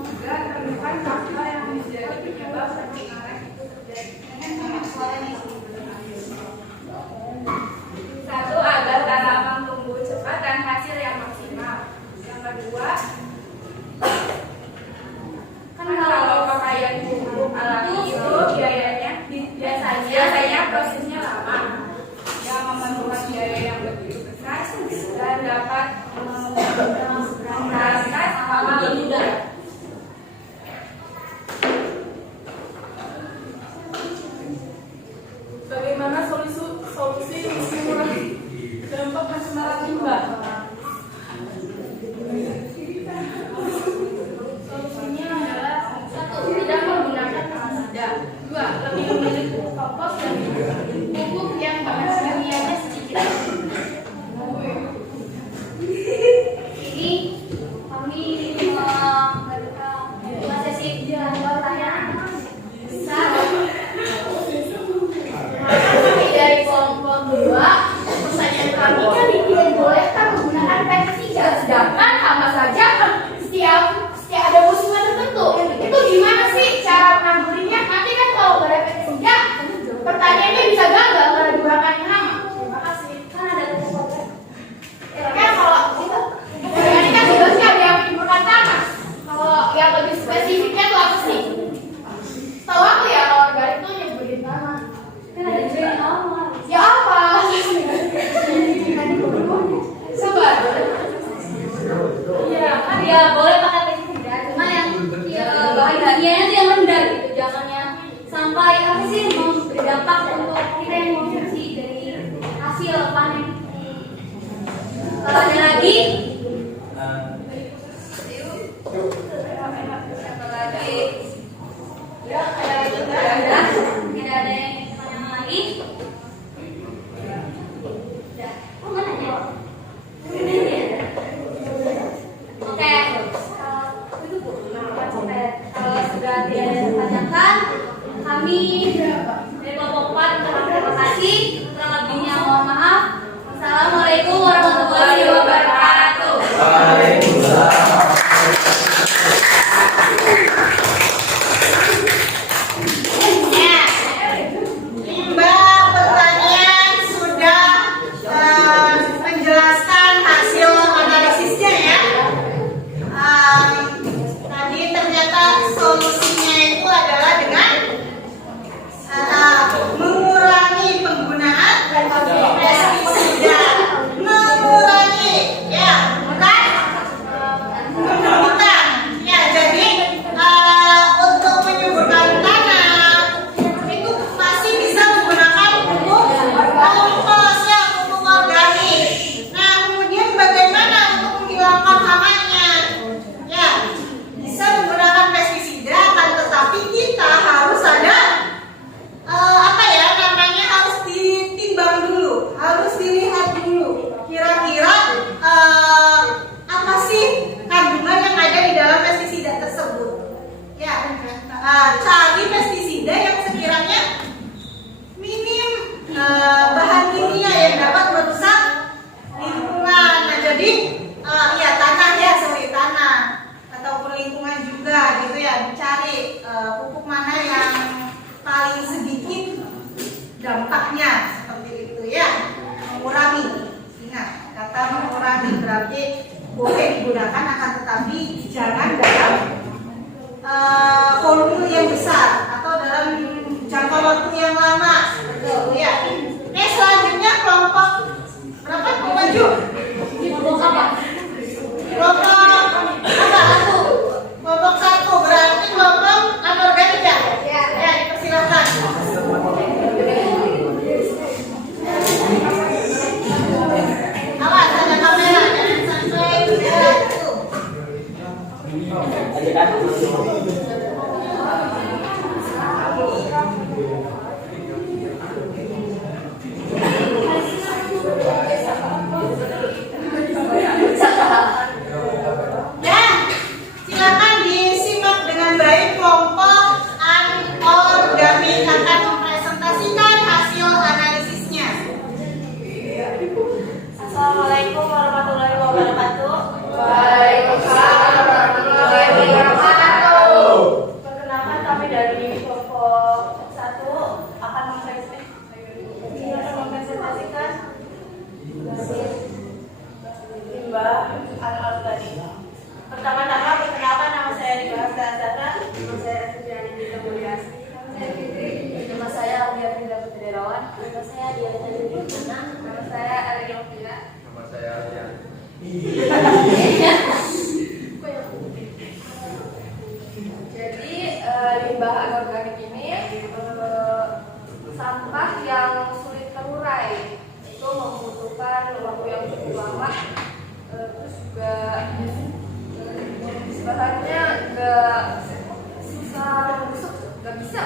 Juga terdapat faktor yang menjadi penyebab pencemaran itu terjadi. Satu, agar tanaman tumbuh cepat dan hasil yang maksimal. Yang kedua, kan kalau pakaian pupuk alami itu biasanya prosesnya lama, yang memerlukan biaya yang begitu besar dan dapat memperhatikan hama mudah. Bagaimana solusi mengurangi dampak pencemaran limbah? Solusinya adalah 1. Tidak menggunakan pestisida. 2. Lebih memilih pupuk kompos dan pupuk yang bahan kimianya sedikit. Ini kami melakukan sesi pertanyaan. Dari kelompok 2, pertanyaan kami kan tidak dibolehkan menggunakan pestisida, sedangkan sama saja setiap ada musiman tertentu. Itu gimana sih cara menanggulinya? Nanti kan kalau nggak ada pestisida, pertanyaannya bisa gagal karena digunakannya hama. Terima kasih. Kan ada kelompok. Kan kalau itu, ini kan tugasnya ada yang menimbulkan tanah. Kalau yang lebih spesifiknya tuh apa sih? Tahu aku ya kalau organik itu nyebutin tanah. Kan ada juga yang normal. Ya apa? Coba. Iya, kan ya boleh pakai pestisida, cuma yang bahan kimianya itu yang rendah gitu, jangan yang sampai apa sih mau berdampak untuk kita yang konsumsi dari hasil panen. Kalau ada lagi, Siapa lagi? ya ada juga ada, tidak ada yang pertanyaan lagi. Udah, oh mana ya? Oke, kalau sudah tidak ada yang ditanyakan, kami dari kelompok 4 terima kasih. Kurang lebihnya mohon maaf. mengurangi. Ingat, kata mengurangi berarti boleh digunakan, akan tetapi jangan dalam volume yang besar atau dalam jangka waktu yang lama. Betul ya. Oke, selanjutnya kelompok berapa? Kelompok 7. Kelompok apa? Kelompok apa? Kelompok 1 berarti kelompok anorganik ya? Ya, dipersilakan. Awas, ada kamera, jangan sampai jatuh. Aja kan? Ya, silakan disimak dengan baik. Kelompok anorganik akan mempresentasikan hasil analisisnya. Assalamualaikum warahmatullahi wabarakatuh. Waalaikumsalam warahmatullahi wabarakatuh. Perkenalkan, kami dari kelompok 1 akan mempresentasikan limbah anorganik. Pertama-tama perkenalkan, nama saya Dimas Dasana, nama saya Sujiani Dita Mulyasi, nama saya Aulia Frida Putri Rawan, nama saya Diana Dudukana, nama saya Alia Novila. Nama saya Aryan. Jadi limbah anorganik ini sampah yang sulit terurai, itu membutuhkan waktu yang cukup lama, terus juga bahannya nggak susah membusuk, nggak bisa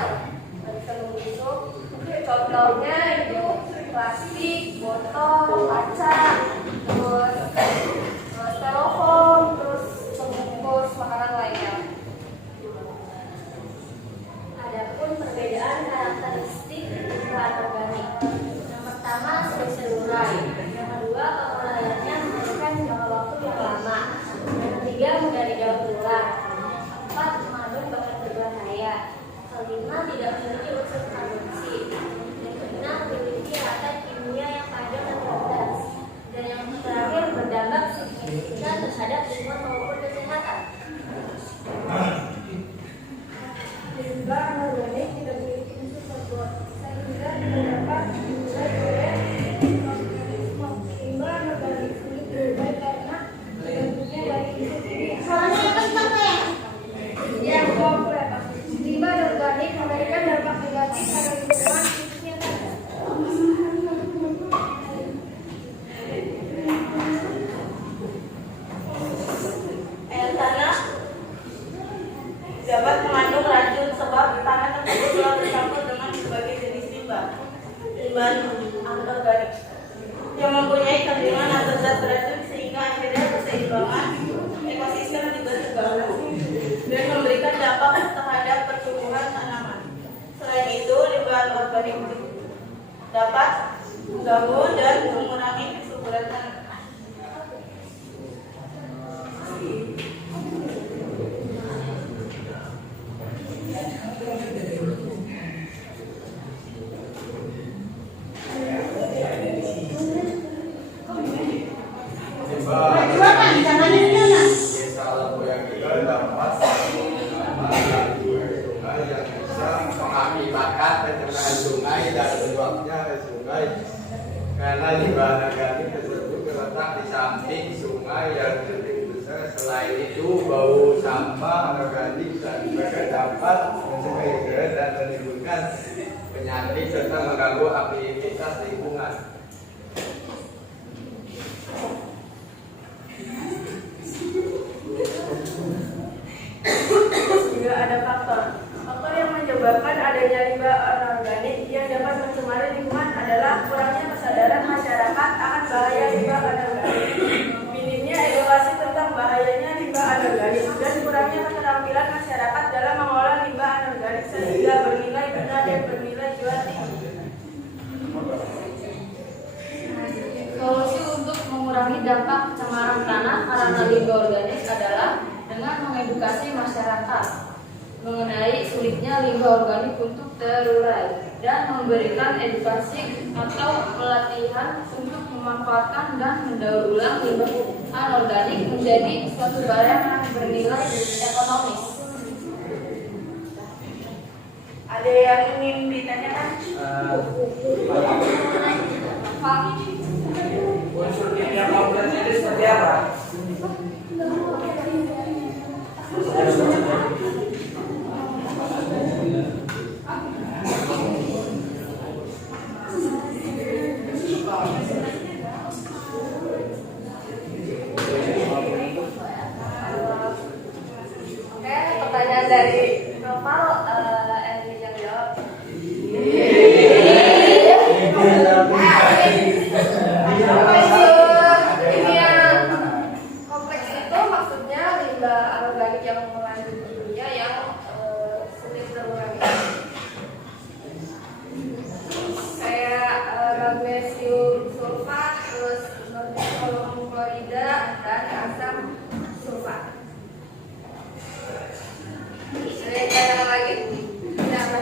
membusuk. Contohnya itu plastik, botol, kaca, terus styrofoam, terus pembungkus makanan lainnya. Adapun perbedaan karakteristik limbah anorganik. Yang pertama, sulit terurai. Yang kedua, pengolahannya membutuhkan jangka waktu yang lama. Yang ketiga, mudah didaur ulang. Yang keempat, mengandung bahan berbahaya. Kelima, tidak memiliki unsur karbonasi. Yang keenam, memiliki rata kimia yang panjang dan padat. Dan yang terakhir, berdampak signifikan terhadap lingkungan maupun kesehatan. Limbah anorganik tidak memiliki unsur karbon, sehingga tidak dapat diurai oleh organisme. Limbah anorganik sulit diurai karena terbentuknya dari unsur kimia. Suaranya kencang ya. Yang keempat, limbah anorganik memberikan dampak negatif pada lingkungan, khususnya tanah. Air tanah dapat mengandung racun sebab tanah tersebut telah bercampur dengan berbagai jenis limbah anorganik yang mempunyai kandungan atau zat beracun, sehingga akhirnya keseimbangan ekosistem juga terganggu dan memberikan dampak terhadap pertumbuhan tanaman. Selain itu, limbah anorganik dapat mengganggu dan mengurangi kesuburan tanah. Majuan, jangan di sana. Salah yang kita dapat sungai yang bisa mengakibatkan pencemaran sungai dan meluapnya ke sungai. Karena limbah anorganik tersebut terletak di samping sungai yang lebih besar. Selain itu, bau sampah anorganik dan juga dapat mencemari dan menimbulkan penyakit serta mengganggu aktivitas lingkungan. Juga ada faktor yang menyebabkan adanya limbah anorganik yang dapat mencemari lingkungan adalah kurangnya kesadaran masyarakat akan bahaya limbah anorganik, minimnya edukasi tentang bahayanya limbah anorganik, dan kurangnya keterampilan masyarakat dalam mengolah limbah anorganik sehingga bernilai benar dan bernilai jual tinggi. Solusi untuk mengurangi dampak pencemaran tanah karena limbah organik adalah dengan mengedukasi masyarakat mengenai sulitnya limbah organik untuk terurai. dan memberikan edukasi atau pelatihan untuk memanfaatkan dan mendaur ulang limbah anorganik menjadi suatu barang yang bernilai ekonomis. Ada yang ingin ditanyakan? Pak, Unsur kimia kompleks itu seperti apa? oke, pertanyaan dari Novaro, Eri yang jawab. Kimia kompleks itu maksudnya limbah anorganik yang mengandung kimia yang sulit terurangi. Kayak magnesium sulfat, terus natrium klorida dan asam sulfat. Ada yang tanya lagi? Tidak ada.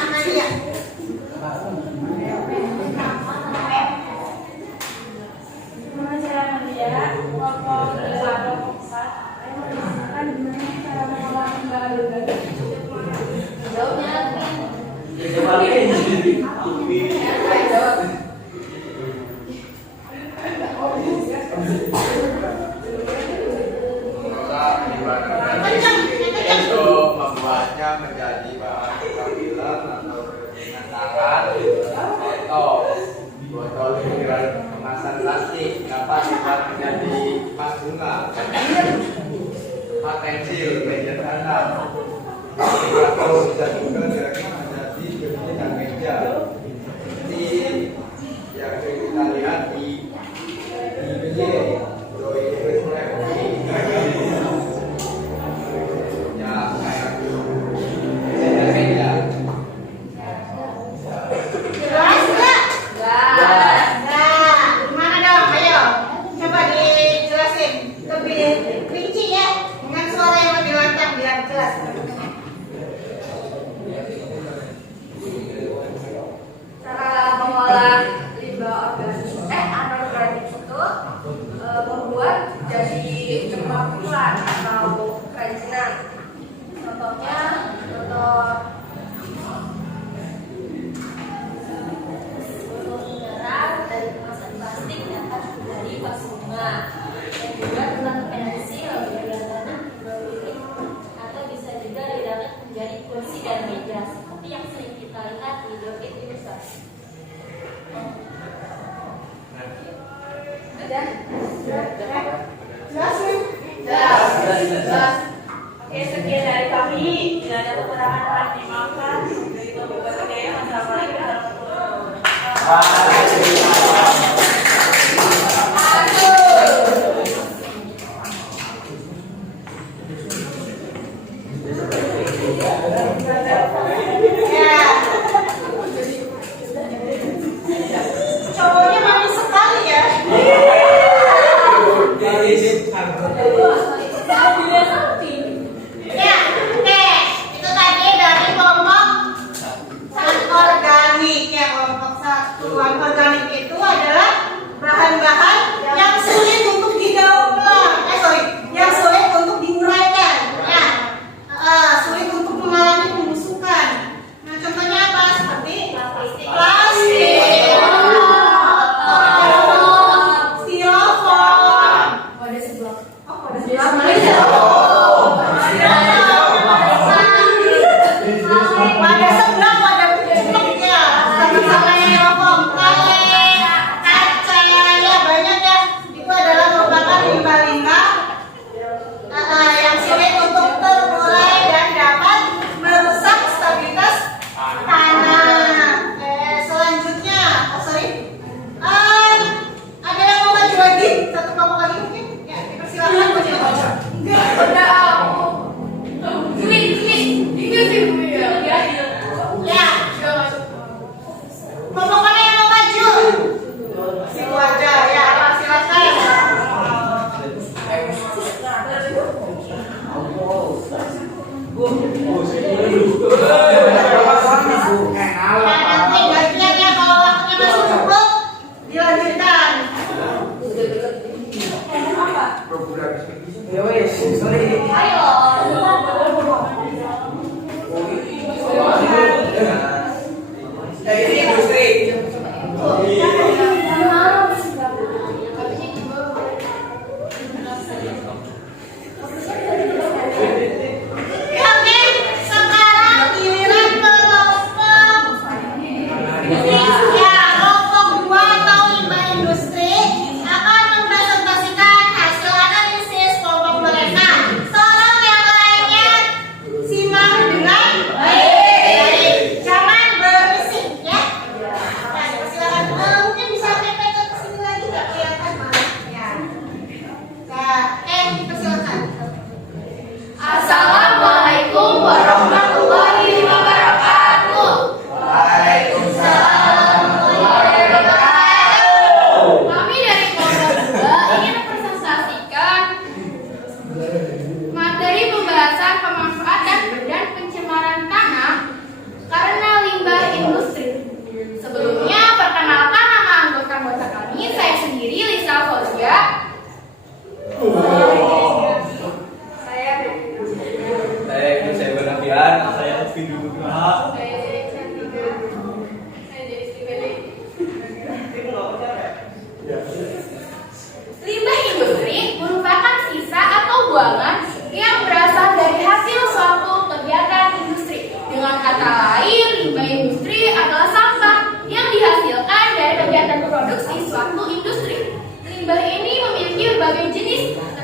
Amalia. Nama saya Amalia, kelompok 5 Saya mau menjelaskan gimana cara mengolah limbah anorganik. Jawabnya jawab. Mengolah limbah anorganik untuk membuatnya menjadi bahan pengambilan atau dengan tangan atau botol mineral kemasan plastik dapat dibuat menjadi emas bunga, pensil, meja tanam, atau bisa juga kira-kira menjadi bentuk dan meja seperti yang kita lihat di doi ya kayak meja. Jelas nggak? Enggak. Nah, gimana dong? Ayo, coba dijelasin lebih rinci ya, dengan suara yang lebih lantang biar jelas. Cara mengolah limbah anorganik itu membuat jadi campuran atau kerajinan. Contohnya botol mineral dari kemasan plastik dapat menjadi vas bunga, dan juga tentang pensil atau bisa juga didapat menjadi kursi dan meja seperti yang sering kita lihat di Doit User. Udah? Jelas ya? Jelas. Oke, sekian dari kami. Bila ada kekurangan mohon dimaafkan. Dari Bapak Gaya, Assalamualaikum warahmatullahi wabarakatuh. Ya. Cowoknya manis sekali ya. Ya, oke. Itu tadi dari kelompok anorganik ya, kelompok 1. Anorganik itu adalah bahan-bahan yang sulit untuk didaur ulang. Yang sulit untuk diuraikan. Ya. Sulit untuk mengalami pembusukan. Nah, contohnya apa? Seperti plastik, styrofoam. Wadah sebelah, wadah kucing ya, sama-sama styrofoam, kaleng,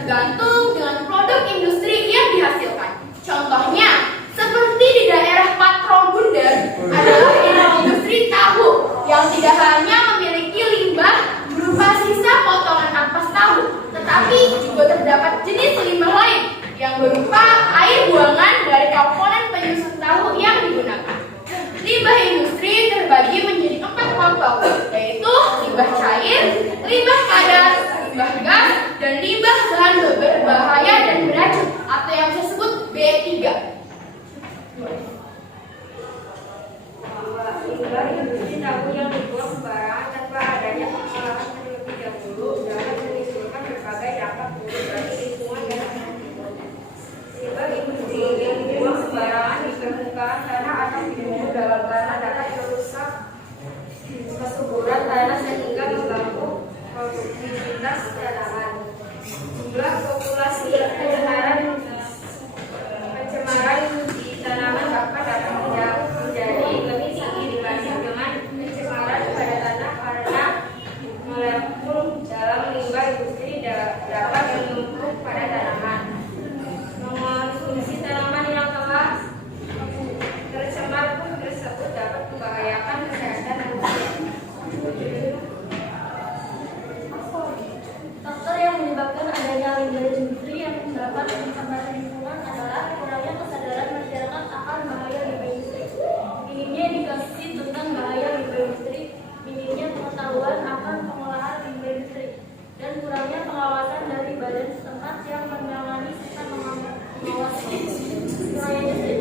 tergantung dengan produk industri yang dihasilkan. Contohnya, seperti di daerah Patrol Bundar adalah industri tahu yang tidak hanya memiliki limbah berupa sisa potongan ampas tahu, tetapi juga terdapat jenis limbah lain yang berupa air buangan dari komponen penyusun tahu yang digunakan. Limbah industri terbagi menjadi 4 kelompok, yaitu limbah cair, limbah padat, limbah gas, dan limbah bahan berbahaya dan beracun atau yang disebut B3. Limbah industri tahu yang dibuang sembarangan tanpa adanya pengolahan terlebih dahulu dapat menimbulkan berbagai dampak buruk bagi lingkungan dan masyarakat. Limbah industri yang dibuang sembarangan di permukaan tanah atau dibuang dalam tanah dapat merusak kesuburan tanah sehingga mengganggu produktivitas tanaman. Jumlah populasi pencemaran di tanaman bahkan dapat menjadi lebih tinggi dibanding dengan pencemaran pada tanah karena molekul dalam limbah industri dapat menumpuk pada tanaman. Mengonsumsi tanaman yang telah tercemar pun tersebut dapat membahayakan kesehatan manusia. Faktor yang menyebabkan adanya limbah industri yang dapat mencemari lingkungan adalah kurangnya kesadaran masyarakat akan bahaya limbah industri, minimnya edukasi tentang bahaya limbah industri, minimnya pengetahuan akan pengolahan limbah industri, dan kurangnya pengawasan dari badan setempat yang menangani serta mengawasi limbah industri.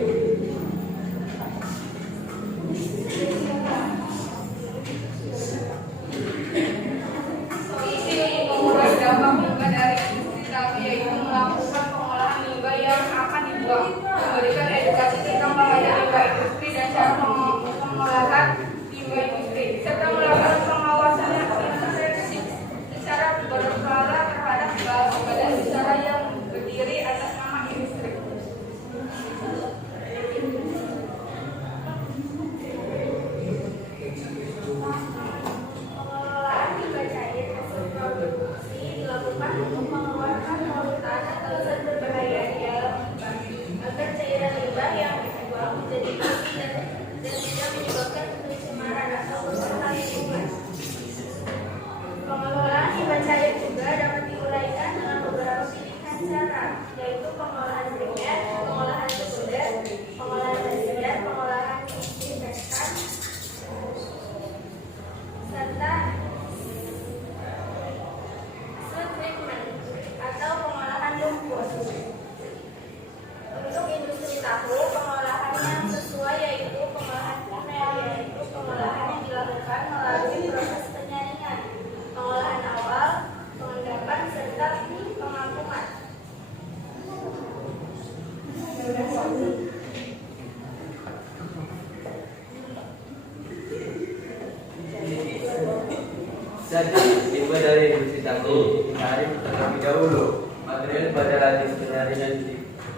Solusi untuk mengurangi dampak limbah dari industri tahu yaitu melakukan pengolahan limbah yang akan dibuang, memberikan edukasi tentang bahaya limbah industri dan cara pengolahan limbah industri, serta melakukan pengawasan yang intensif secara berkala terhadap badan usaha yang berdiri atas nama industri. Pengelolaan limbah cair hasil produksi dilakukan untuk mengeluarkan polutan atau zat berbahaya di dalam limbah agar cairan limbah yang dibuang menjadi bersih dan tidak menyebabkan pencemaran atau kerusakan lingkungan. Pengelolaan limbah cair juga dapat diuraikan dengan beberapa pilihan cara, yaitu pengolahan primer, pengolahan sekunder, pengolahan tersier, pengolahan disinfektan, serta soil treatment atau pengolahan lumpur. Untuk industri tahu, pengolahan yang sesuai yaitu pengolahan primer, yaitu pengolahan yang dilakukan melalui proses penyaringan, pengolahan awal, pengendapan, serta pengampungan. Jadi, limbah dari industri tahu ditarik terlebih dahulu. Material pada lajur penyaringan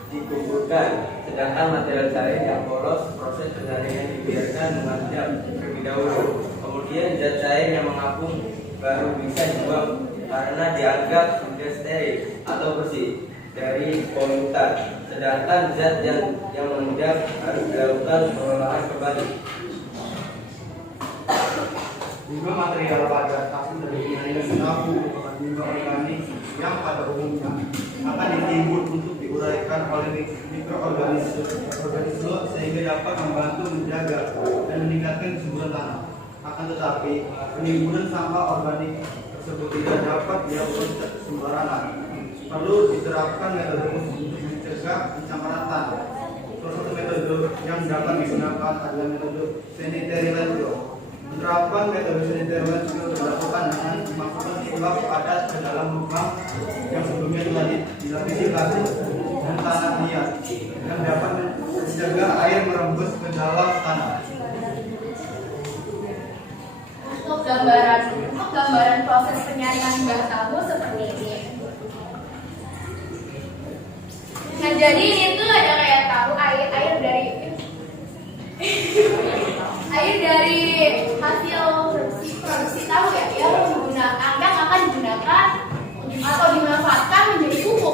dikumpulkan, sedangkan material cair yang polos proses penyaringan dibiarkan mengendap terlebih dahulu. Kemudian zat cair yang mengapung baru bisa dibuang karena dianggap sudah steril atau bersih dari polutan. Sedangkan zat yang mengendap harus dilakukan pengolahan kembali. Limbah material pada tahu dari penyaringan tahu merupakan limbah organik yang pada umumnya akan ditimbun untuk diuraikan oleh mikroorganisme sehingga dapat membantu menjaga dan meningkatkan kesuburan tanah. Akan tetapi penimbunan sampah organik tersebut tidak dapat dilakukan sembarangan. Perlu diterapkan metode untuk mencegah pencemaran tanah. Salah satu metode yang dapat digunakan adalah metode sanitary landfill. Menerapkan metode sanitary landfill dilakukan dengan memasukkan limbah padat ke dalam lubang yang sebelumnya telah dilapisi plastik dan tanah liat yang dapat mencegah air merembes ke dalam tanah. Untuk gambaran proses penyaringan limbah tahu seperti ini. Nah, jadi ini tuh ada kayak tahu air dari hasil produksi tahu ya, yang akan digunakan atau dimanfaatkan menjadi pupuk.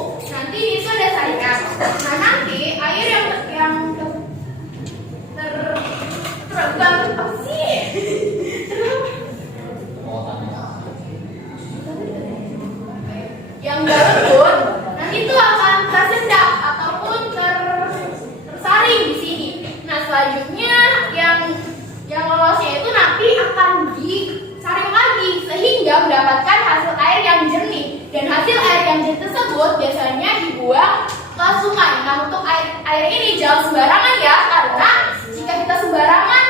biasanya dibuang ke sungai. Nah, untuk air ini jangan sembarangan ya, karena jika kita sembarangan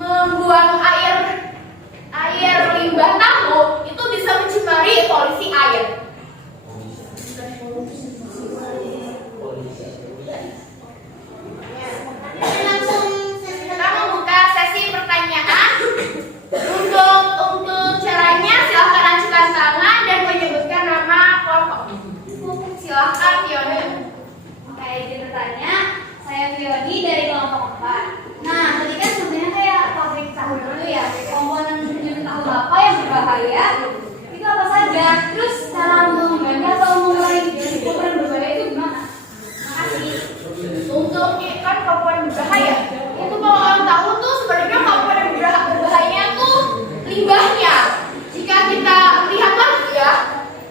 membuang air limbah tahu itu bisa mencemari polusi air. Kita membuka sesi pertanyaan. Untuk caranya silahkan ajukan tangan dan menyebutkan nama kelompok. Silahkan Fiona. Oke, izin bertanya. Saya Fioni dari kelompok 4. Nah, tadi kan sebenarnya kayak pabrik tahu dulu ya. Komponen jenis tahu apa yang berbahaya? Itu apa saja? Terus cara mengubahnya atau mengurangi komponen berbahaya itu gimana? Makasih. Untuk kan komponen berbahaya, itu kalau orang tahu tuh sebenarnya komponen berbahayanya tuh limbahnya. Jika kita lihat lagi ya,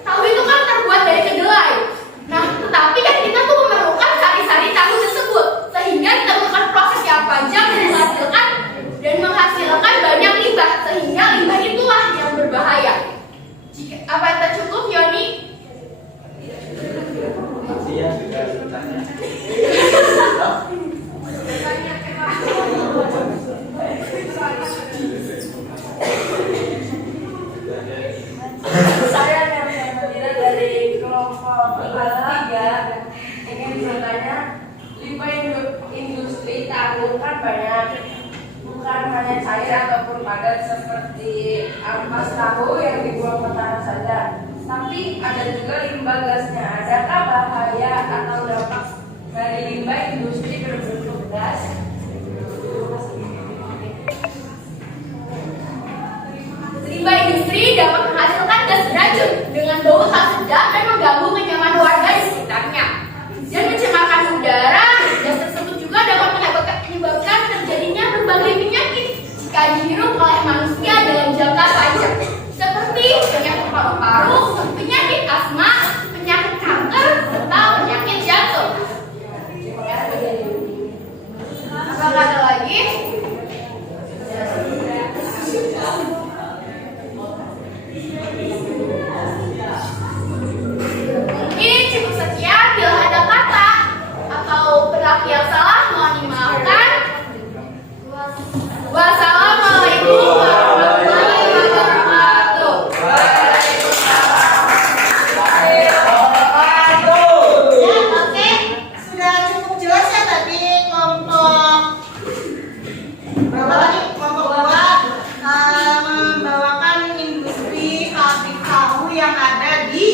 tahu itu kan terbuat dari kedelai. Nah, tetapi kan kita tuh memerlukan sari-sari tahu tersebut, sehingga kita melakukan proses yang panjang dan menghasilkan banyak limbah, sehingga limbah itulah yang berbahaya. Apa itu cukup, Yoni? Iya, sudah bertanya. Saya Nurmina dari kelompok 3 ingin bertanya, limbah industri tahu kan banyak, bukan hanya cair ataupun padat seperti ampas tahu yang dibuang ke tanah saja, tapi ada juga limbah gasnya. Adakah bahaya atau dampak dari limbah industri berbentuk gas? Limbah industri dapat menghasilkan gas beracun dengan bau tak sedap dan mengganggu kenyamanan warga di sekitarnya dan mencemarkan udara. Gas tersebut juga dapat menyebabkan terjadinya berbagai penyakit jika dihirup oleh manusia dalam jangka panjang, seperti penyakit paru-paru, penyakit asma, penyakit kanker, serta penyakit jantung. Apakah ada lagi? Mungkin cukup sekian. Bila ada kata atau perilaku yang salah, mohon dimaafkan. Wassalamualaikum warahmatullahi wabarakatuh. Ya, oke. Sudah cukup jelas ya tadi kelompok kelompok 2 membawakan industri pabrik tahu yang ada di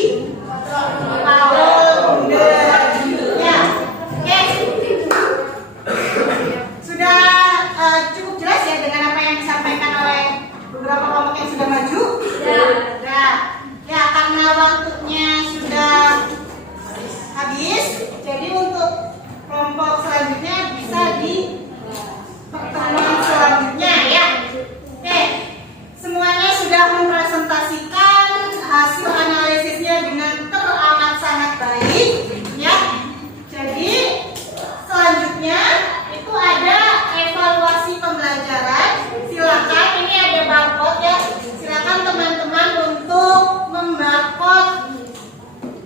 Bunda. Ya, oke. Sudah cukup jelas ya dengan apa yang disampaikan oleh beberapa kelompok yang sudah maju. Ya, karena waktunya sudah habis, jadi untuk kelompok selanjutnya bisa di pertemuan selanjutnya ya. Oke, semuanya sudah mempresentasikan hasil analisisnya dengan teramat sangat baik ya. Jadi selanjutnya itu ada evaluasi pembelajaran. Silakan, ini ada barcode ya. Silakan teman-teman untuk membarcode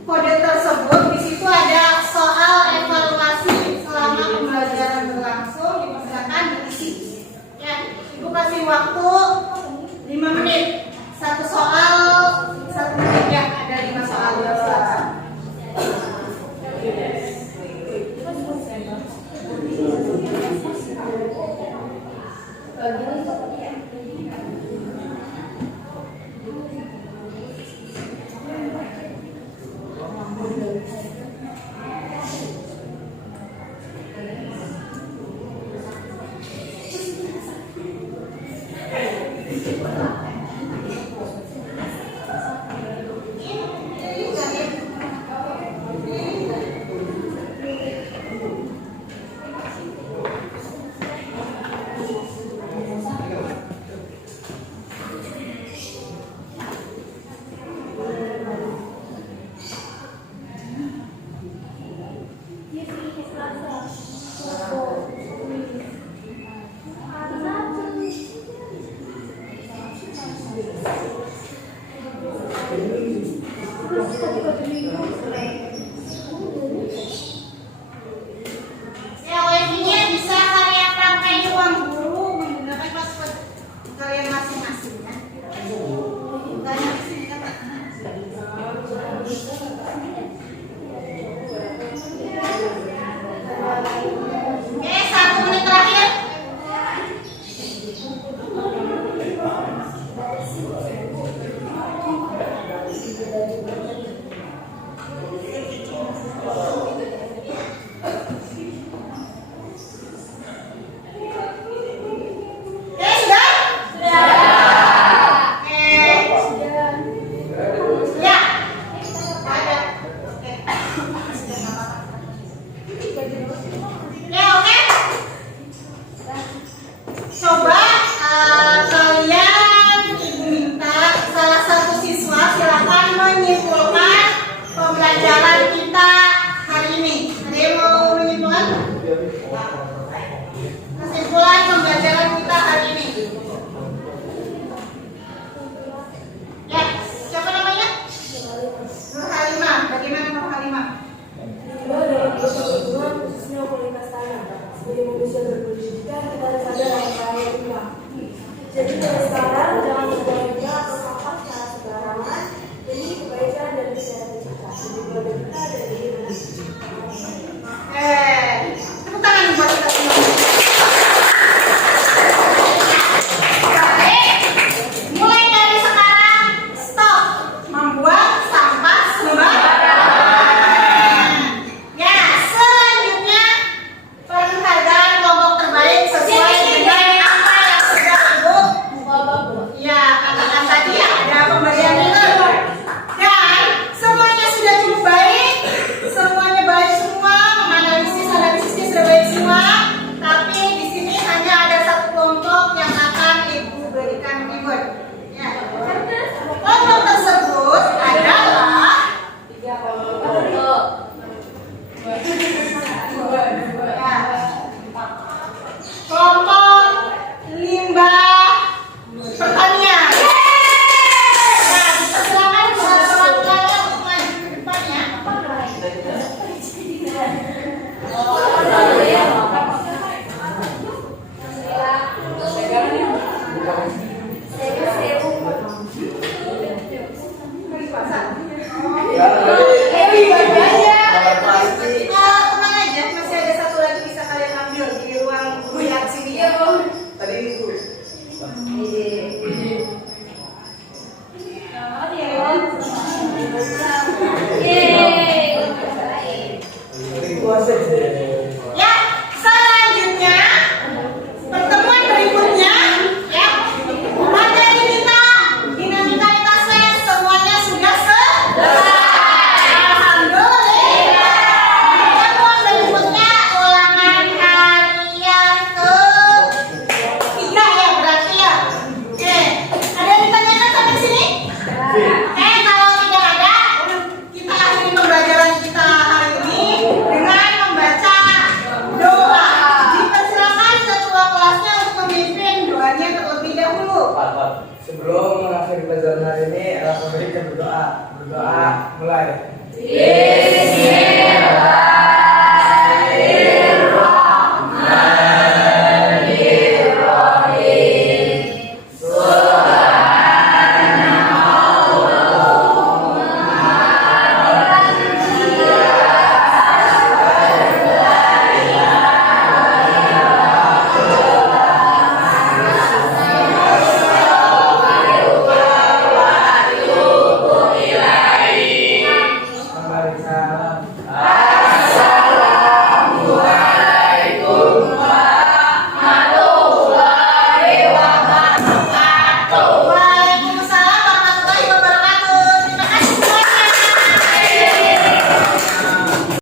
kode tersebut. Di situ ada soal evaluasi selama pembelajaran berlangsung. Silakan diisi. Ya, Ibu kasih waktu 5 menit. Satu soal 1 menit ya. Ada 5 soal ya. Silakan. Ya, selanjutnya pertemuan berikutnya ya. Materi kita dinamika tes semuanya sudah selesai. Alhamdulillah. Pertemuan berikutnya ulangan harian ke-3 ya berarti ya. Oke, ada yang ditanyakan sampai sini? Kalau tidak ada, kita akhiri pembelajaran kita hari ini dengan membaca doa. Dipersilakan ketua kelasnya untuk memimpin doanya terlebih dahulu. Sebelum mengakhiri pelajaran hari ini, memberikan berdoa. Berdoa mulai. Bismillah.